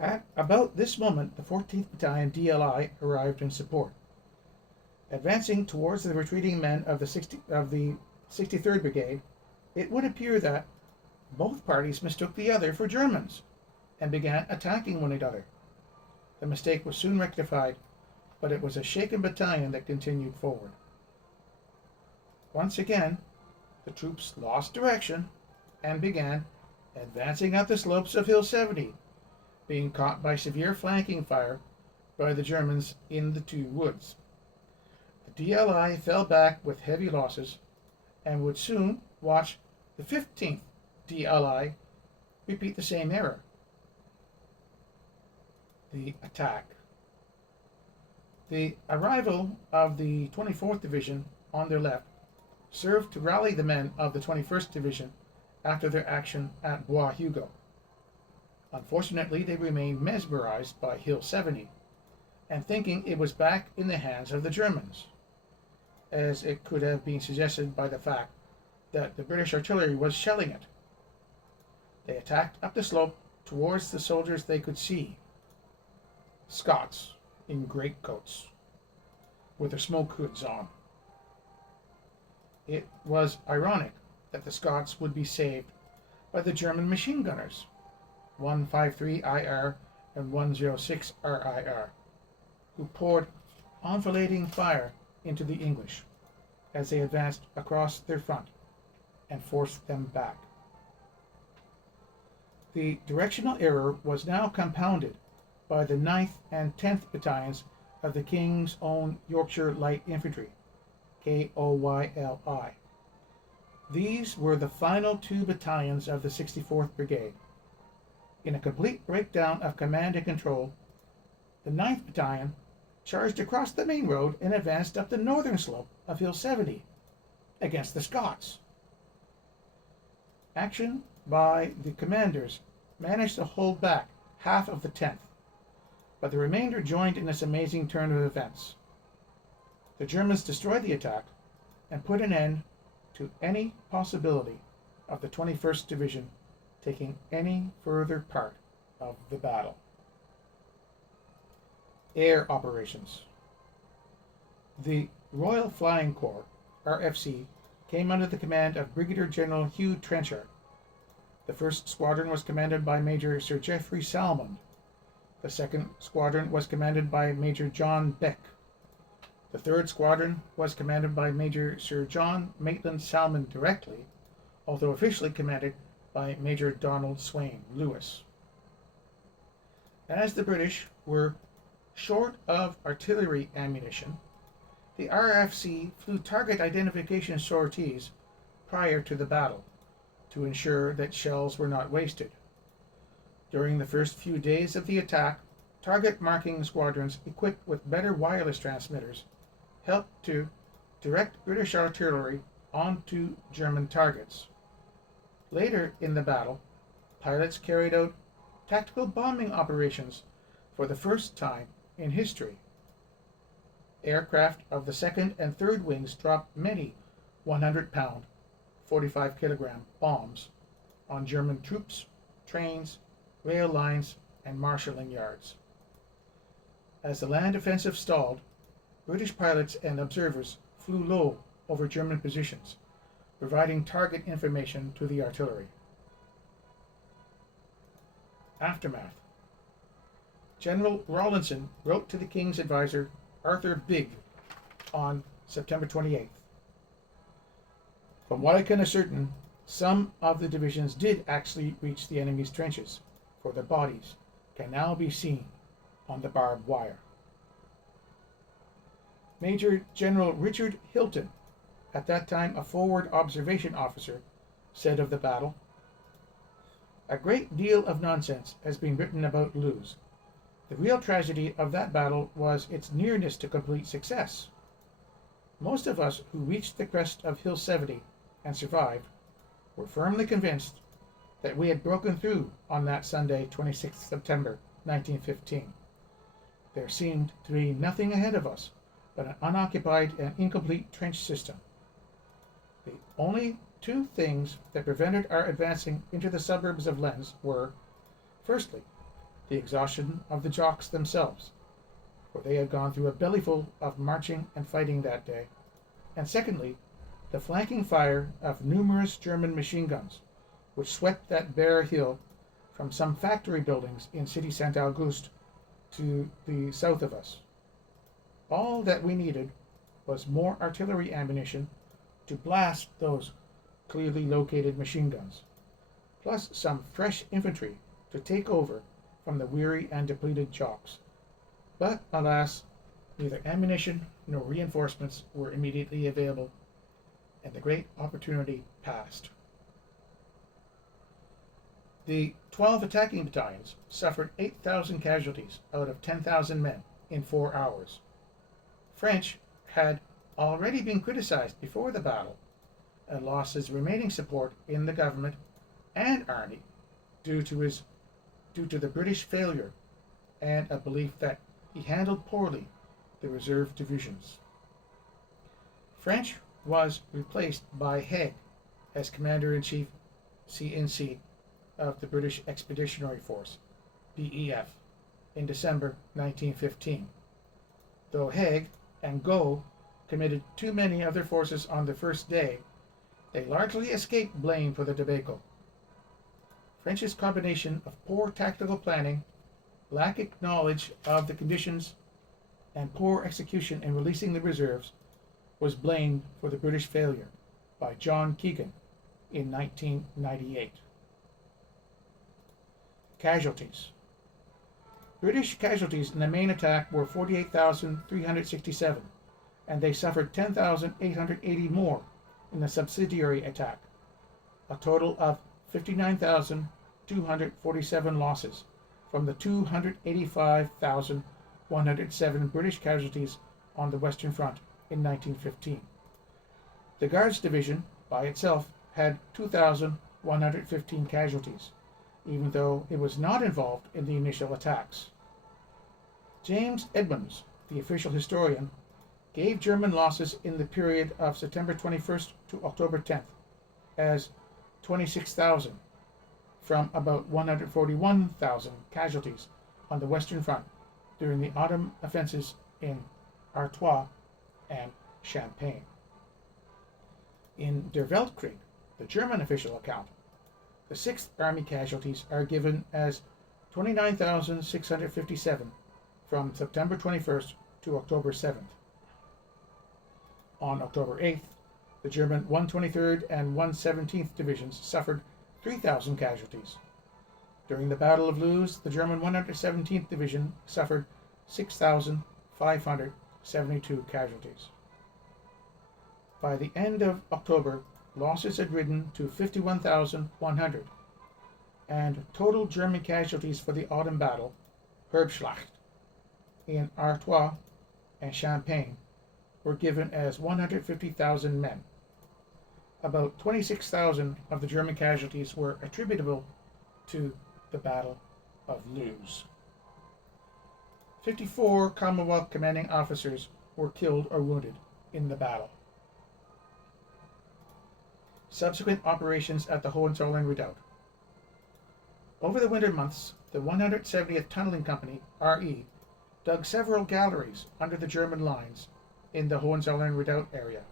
At about this moment, the 14th Battalion DLI arrived in support. Advancing towards the retreating men of the 63rd Brigade, it would appear that both parties mistook the other for Germans and began attacking one another. The mistake was soon rectified, but it was a shaken battalion that continued forward. Once again, the troops lost direction and began advancing up the slopes of Hill 70, being caught by severe flanking fire by the Germans in the 2 woods. The DLI fell back with heavy losses and would soon watch The 15th DLI repeat the same error. The attack. The arrival of the 24th Division on their left served to rally the men of the 21st Division after their action at Bois Hugo. Unfortunately, they remained mesmerized by Hill 70 and thinking it was back in the hands of the Germans, as it could have been suggested by the fact that the British artillery was shelling it. They attacked up the slope towards the soldiers they could see, Scots in greatcoats with their smoke hoods on. It was ironic that the Scots would be saved by the German machine gunners, 153IR and 106RIR, who poured enfilading fire into the English as they advanced across their front and forced them back. The directional error was now compounded by the 9th and 10th Battalions of the King's Own Yorkshire Light Infantry, KOYLI. These were the final two battalions of the 64th Brigade. In a complete breakdown of command and control, the 9th Battalion charged across the main road and advanced up the northern slope of Hill 70 against the Scots. Action by the commanders managed to hold back half of the 10th, but the remainder joined in this amazing turn of events. The Germans destroyed the attack and put an end to any possibility of the 21st Division taking any further part of the battle. Air operations. The Royal Flying Corps, RFC, came under the command of Brigadier General Hugh Trenchard. The 1st Squadron was commanded by Major Sir Geoffrey Salmond. The 2nd Squadron was commanded by Major John Beck. The 3rd Squadron was commanded by Major Sir John Maitland Salmond directly, although officially commanded by Major Donald Swain Lewis. As the British were short of artillery ammunition, the RFC flew target identification sorties prior to the battle to ensure that shells were not wasted. During the first few days of the attack, target marking squadrons equipped with better wireless transmitters helped to direct British artillery onto German targets. Later in the battle, pilots carried out tactical bombing operations for the first time in history. Aircraft of the 2nd and 3rd Wings dropped many 100-pound, 45-kilogram bombs on German troops, trains, rail lines, and marshalling yards. As the land offensive stalled, British pilots and observers flew low over German positions, providing target information to the artillery. Aftermath. General Rawlinson wrote to the King's advisor, Arthur Bigg, on September 28th. From what I can ascertain, some of the divisions did actually reach the enemy's trenches, for their bodies can now be seen on the barbed wire. Major General Richard Hilton, at that time a forward observation officer, said of the battle, "A great deal of nonsense has been written about Loos. The real tragedy of that battle was its nearness to complete success. Most of us who reached the crest of Hill 70 and survived were firmly convinced that we had broken through on that Sunday, 26th September 1915. There seemed to be nothing ahead of us but an unoccupied and incomplete trench system. The only two things that prevented our advancing into the suburbs of Lens were, firstly, the exhaustion of the Jocks themselves, for they had gone through a bellyful of marching and fighting that day, and secondly, the flanking fire of numerous German machine guns, which swept that bare hill from some factory buildings in City Saint Auguste to the south of us. All that we needed was more artillery ammunition to blast those clearly located machine guns, plus some fresh infantry to take over from the weary and depleted Jocks. But, alas, neither ammunition nor reinforcements were immediately available, and the great opportunity passed. The 12 attacking battalions suffered 8,000 casualties out of 10,000 men in 4 hours. French had already been criticized before the battle and lost his remaining support in the government and army due to the British failure and a belief that he handled poorly the reserve divisions. French was replaced by Haig as Commander-in-Chief CNC of the British Expeditionary Force, BEF, in December 1915. Though Haig and Gough committed too many of their forces on the first day, they largely escaped blame for the debacle. French's combination of poor tactical planning, lack of knowledge of the conditions, and poor execution in releasing the reserves was blamed for the British failure by John Keegan in 1998. Casualties. British casualties in the main attack were 48,367, and they suffered 10,880 more in the subsidiary attack, a total of 59,247 losses from the 285,107 British casualties on the Western Front in 1915. The Guards Division, by itself, had 2,115 casualties, even though it was not involved in the initial attacks. James Edmonds, the official historian, gave German losses in the period of September 21st to October 10th as 26,000, from about 141,000 casualties on the Western Front during the autumn offensives in Artois and Champagne. In Der Weltkrieg, the German official account, the 6th Army casualties are given as 29,657 from September 21st to October 7th. On October 8th, the German 123rd and 117th Divisions suffered 3,000 casualties. During the Battle of Loos, the German 117th Division suffered 6,572 casualties. By the end of October, losses had risen to 51,100, and total German casualties for the autumn battle, Herbstschlacht, in Artois and Champagne, were given as 150,000 men. About 26,000 of the German casualties were attributable to the Battle of Loos. 54 Commonwealth commanding officers were killed or wounded in the battle. Subsequent operations at the Hohenzollern Redoubt. Over the winter months, the 170th Tunneling Company, RE, dug several galleries under the German lines in the Hohenzollern Redoubt area,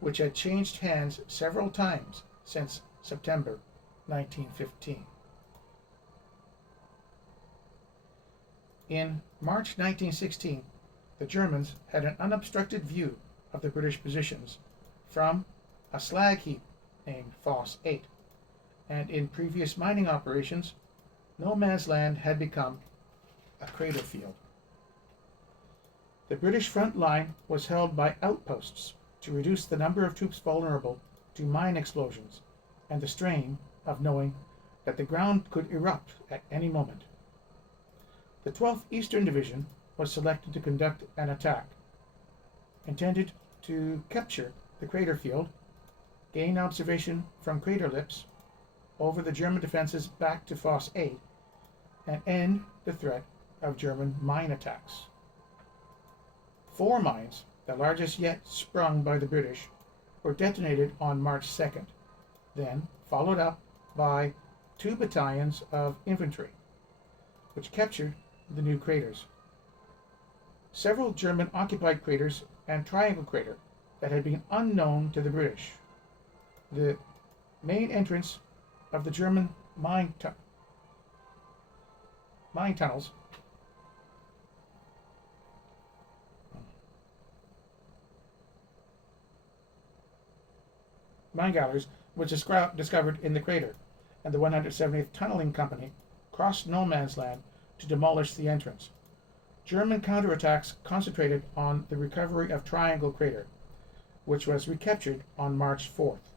which had changed hands several times since September 1915. In March 1916, the Germans had an unobstructed view of the British positions from a slag heap named Fosse 8, and in previous mining operations, no man's land had become a crater field. The British front line was held by outposts to reduce the number of troops vulnerable to mine explosions and the strain of knowing that the ground could erupt at any moment. The 12th Eastern Division was selected to conduct an attack, intended to capture the crater field, gain observation from crater lips over the German defenses back to Fosse 8, and end the threat of German mine attacks. 4 mines, the largest yet sprung by the British, were detonated on March 2nd, then followed up by 2 battalions of infantry, which captured the new craters. Several German occupied craters and Triangle Crater that had been unknown to the British. The main entrance of the German mine tunnels mine galleries was discovered in the crater, and the 170th Tunneling Company crossed no man's land to demolish the entrance. German counterattacks concentrated on the recovery of Triangle Crater, which was recaptured on March 4th.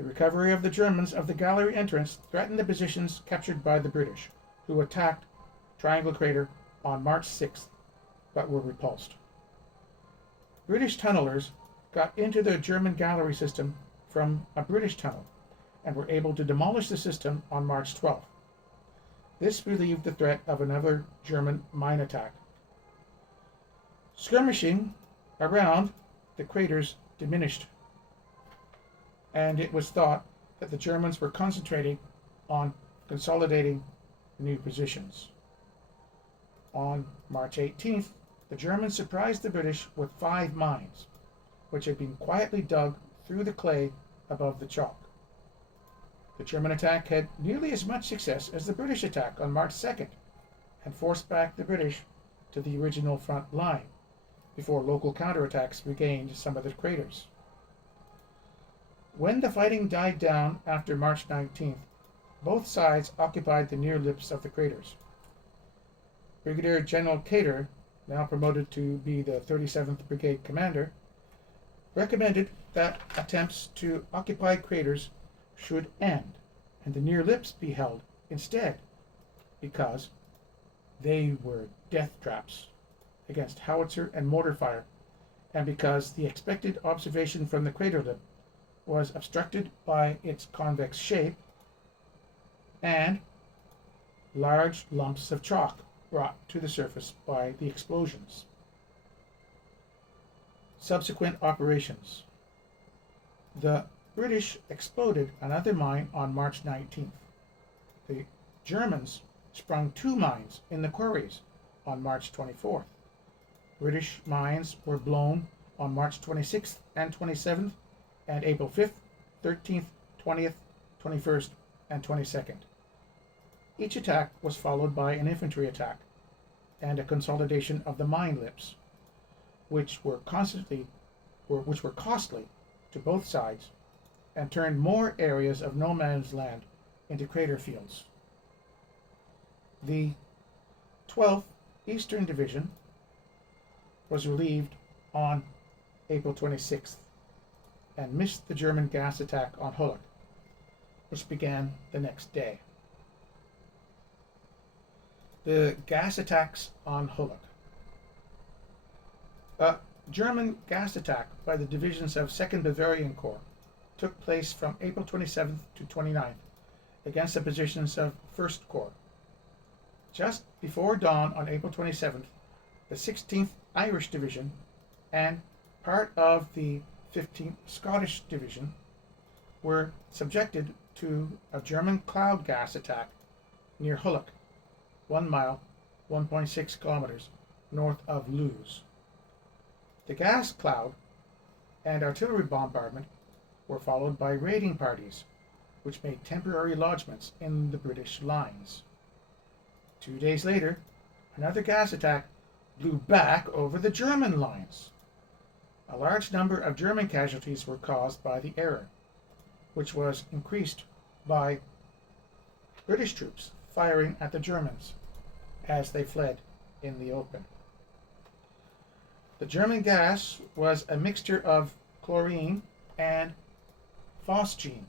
The recovery of the Germans of the gallery entrance threatened the positions captured by the British, who attacked Triangle Crater on March 6th, but were repulsed. British tunnelers got into the German gallery system from a British tunnel and were able to demolish the system on March 12th. This relieved the threat of another German mine attack. Skirmishing around the craters diminished, and it was thought that the Germans were concentrating on consolidating new positions. On March 18th, the Germans surprised the British with 5 mines, which had been quietly dug through the clay above the chalk. The German attack had nearly as much success as the British attack on March 2nd, and forced back the British to the original front line, before local counterattacks regained some of the craters. When the fighting died down after March 19th, both sides occupied the near lips of the craters. Brigadier General Cater, now promoted to be the 37th Brigade commander, recommended that attempts to occupy craters should end and the near lips be held instead, because they were death traps against howitzer and mortar fire, and because the expected observation from the crater lip was obstructed by its convex shape and large lumps of chalk brought to the surface by the explosions. Subsequent operations. The British exploded another mine on March 19th. The Germans sprung 2 mines in the quarries on March 24th. British mines were blown on March 26th and 27th, and April 5th, 13th, 20th, 21st, and 22nd. Each attack was followed by an infantry attack and a consolidation of the mine lips, which were costly to both sides and turned more areas of no man's land into crater fields. The 12th Eastern Division was relieved on April 26th and missed the German gas attack on Hulluch, which began the next day. The gas attacks on Hulluch. A German gas attack by the divisions of 2nd Bavarian Corps took place from April 27th to 29th against the positions of 1st Corps. Just before dawn on April 27th, the 16th Irish Division and part of the 15th Scottish Division were subjected to a German cloud gas attack near Hulluch, 1 mile, 1.6 kilometers north of Loos. The gas cloud and artillery bombardment were followed by raiding parties, which made temporary lodgements in the British lines. 2 days later, another gas attack blew back over the German lines. A large number of German casualties were caused by the error, which was increased by British troops firing at the Germans as they fled in the open. The German gas was a mixture of chlorine and phosgene,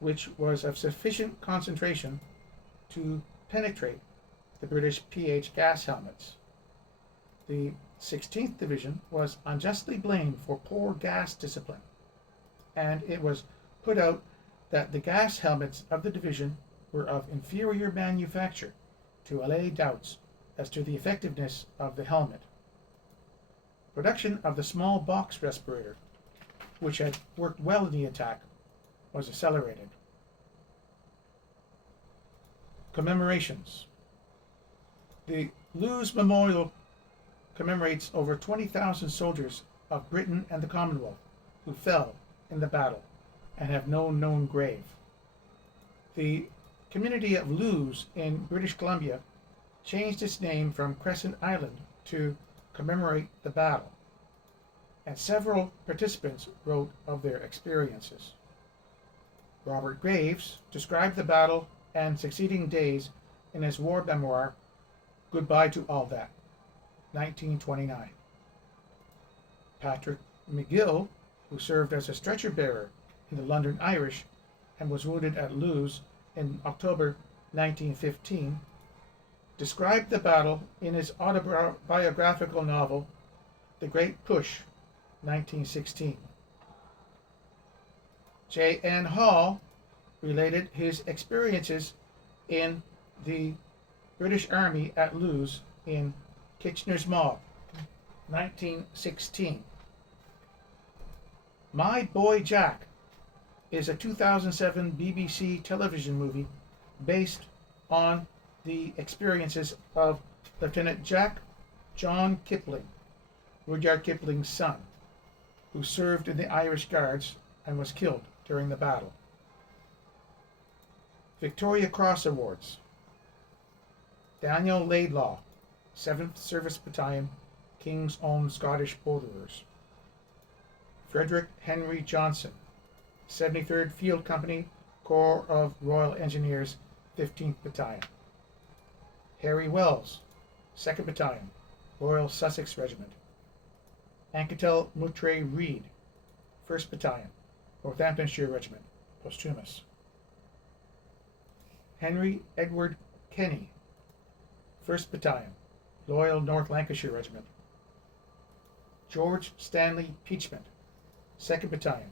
which was of sufficient concentration to penetrate the British PH gas helmets. The 16th Division was unjustly blamed for poor gas discipline, and it was put out that the gas helmets of the division were of inferior manufacture to allay doubts as to the effectiveness of the helmet. Production of the small box respirator, which had worked well in the attack, was accelerated. Commemorations. The Loos Memorial commemorates over 20,000 soldiers of Britain and the Commonwealth who fell in the battle and have no known grave. The community of Loos in British Columbia changed its name from Crescent Island to commemorate the battle, and several participants wrote of their experiences. Robert Graves described the battle and succeeding days in his war memoir, Goodbye to All That, 1929. Patrick McGill, who served as a stretcher bearer in the London Irish and was wounded at Loos in October 1915, described the battle in his autobiographical novel The Great Push, 1916. J. N. Hall related his experiences in the British Army at Loos in Kitchener's Mob, 1916. My Boy Jack is a 2007 BBC television movie based on the experiences of Lieutenant Jack John Kipling, Rudyard Kipling's son, who served in the Irish Guards and was killed during the battle. Victoria Cross Awards. Daniel Laidlaw, 7th Service Battalion, King's Own Scottish Borderers. Frederick Henry Johnson, 73rd Field Company, Corps of Royal Engineers, 15th Battalion. Harry Wells, 2nd Battalion, Royal Sussex Regiment. Anketel Mutre Reid, 1st Battalion, Northamptonshire Regiment, posthumous. Henry Edward Kenny, 1st Battalion, Loyal North Lancashire Regiment. George Stanley Peachment, 2nd Battalion,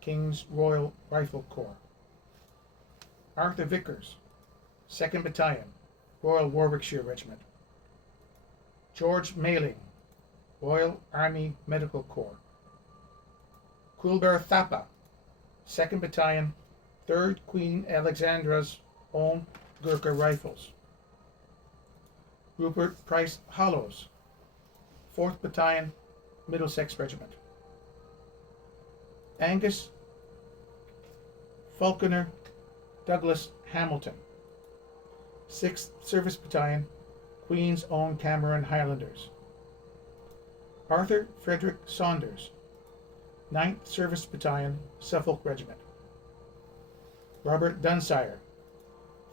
King's Royal Rifle Corps. Arthur Vickers, 2nd Battalion, Royal Warwickshire Regiment. George Mayling, Royal Army Medical Corps. Kulber Thapa, 2nd Battalion, 3rd Queen Alexandra's Own Gurkha Rifles. Rupert Price Hollows, 4th Battalion, Middlesex Regiment. Angus Falconer Douglas Hamilton, 6th Service Battalion, Queen's Own Cameron Highlanders. Arthur Frederick Saunders, 9th Service Battalion, Suffolk Regiment. Robert Dunsire,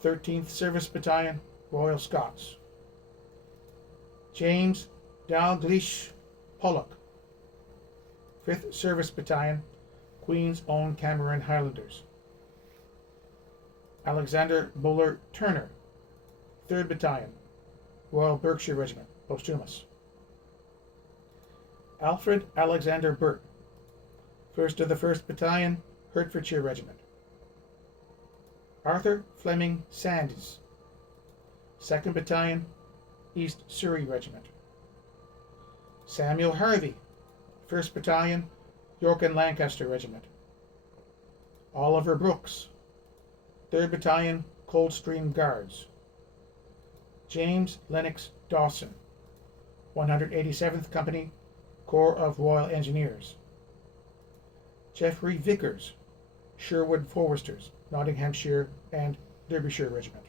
13th Service Battalion, Royal Scots. James Dalgleish Pollock, 5th Service Battalion, Queen's Own Cameron Highlanders. Alexander Buller Turner, 3rd Battalion, Royal Berkshire Regiment, posthumous. Alfred Alexander Burt, 1st of the 1st Battalion, Hertfordshire Regiment. Arthur Fleming Sandys, 2nd Battalion, East Surrey Regiment. Samuel Harvey, 1st Battalion, York and Lancaster Regiment. Oliver Brooks, 3rd Battalion, Coldstream Guards. James Lennox Dawson, 187th Company, Corps of Royal Engineers. Geoffrey Vickers, Sherwood Foresters, Nottinghamshire and Derbyshire Regiment.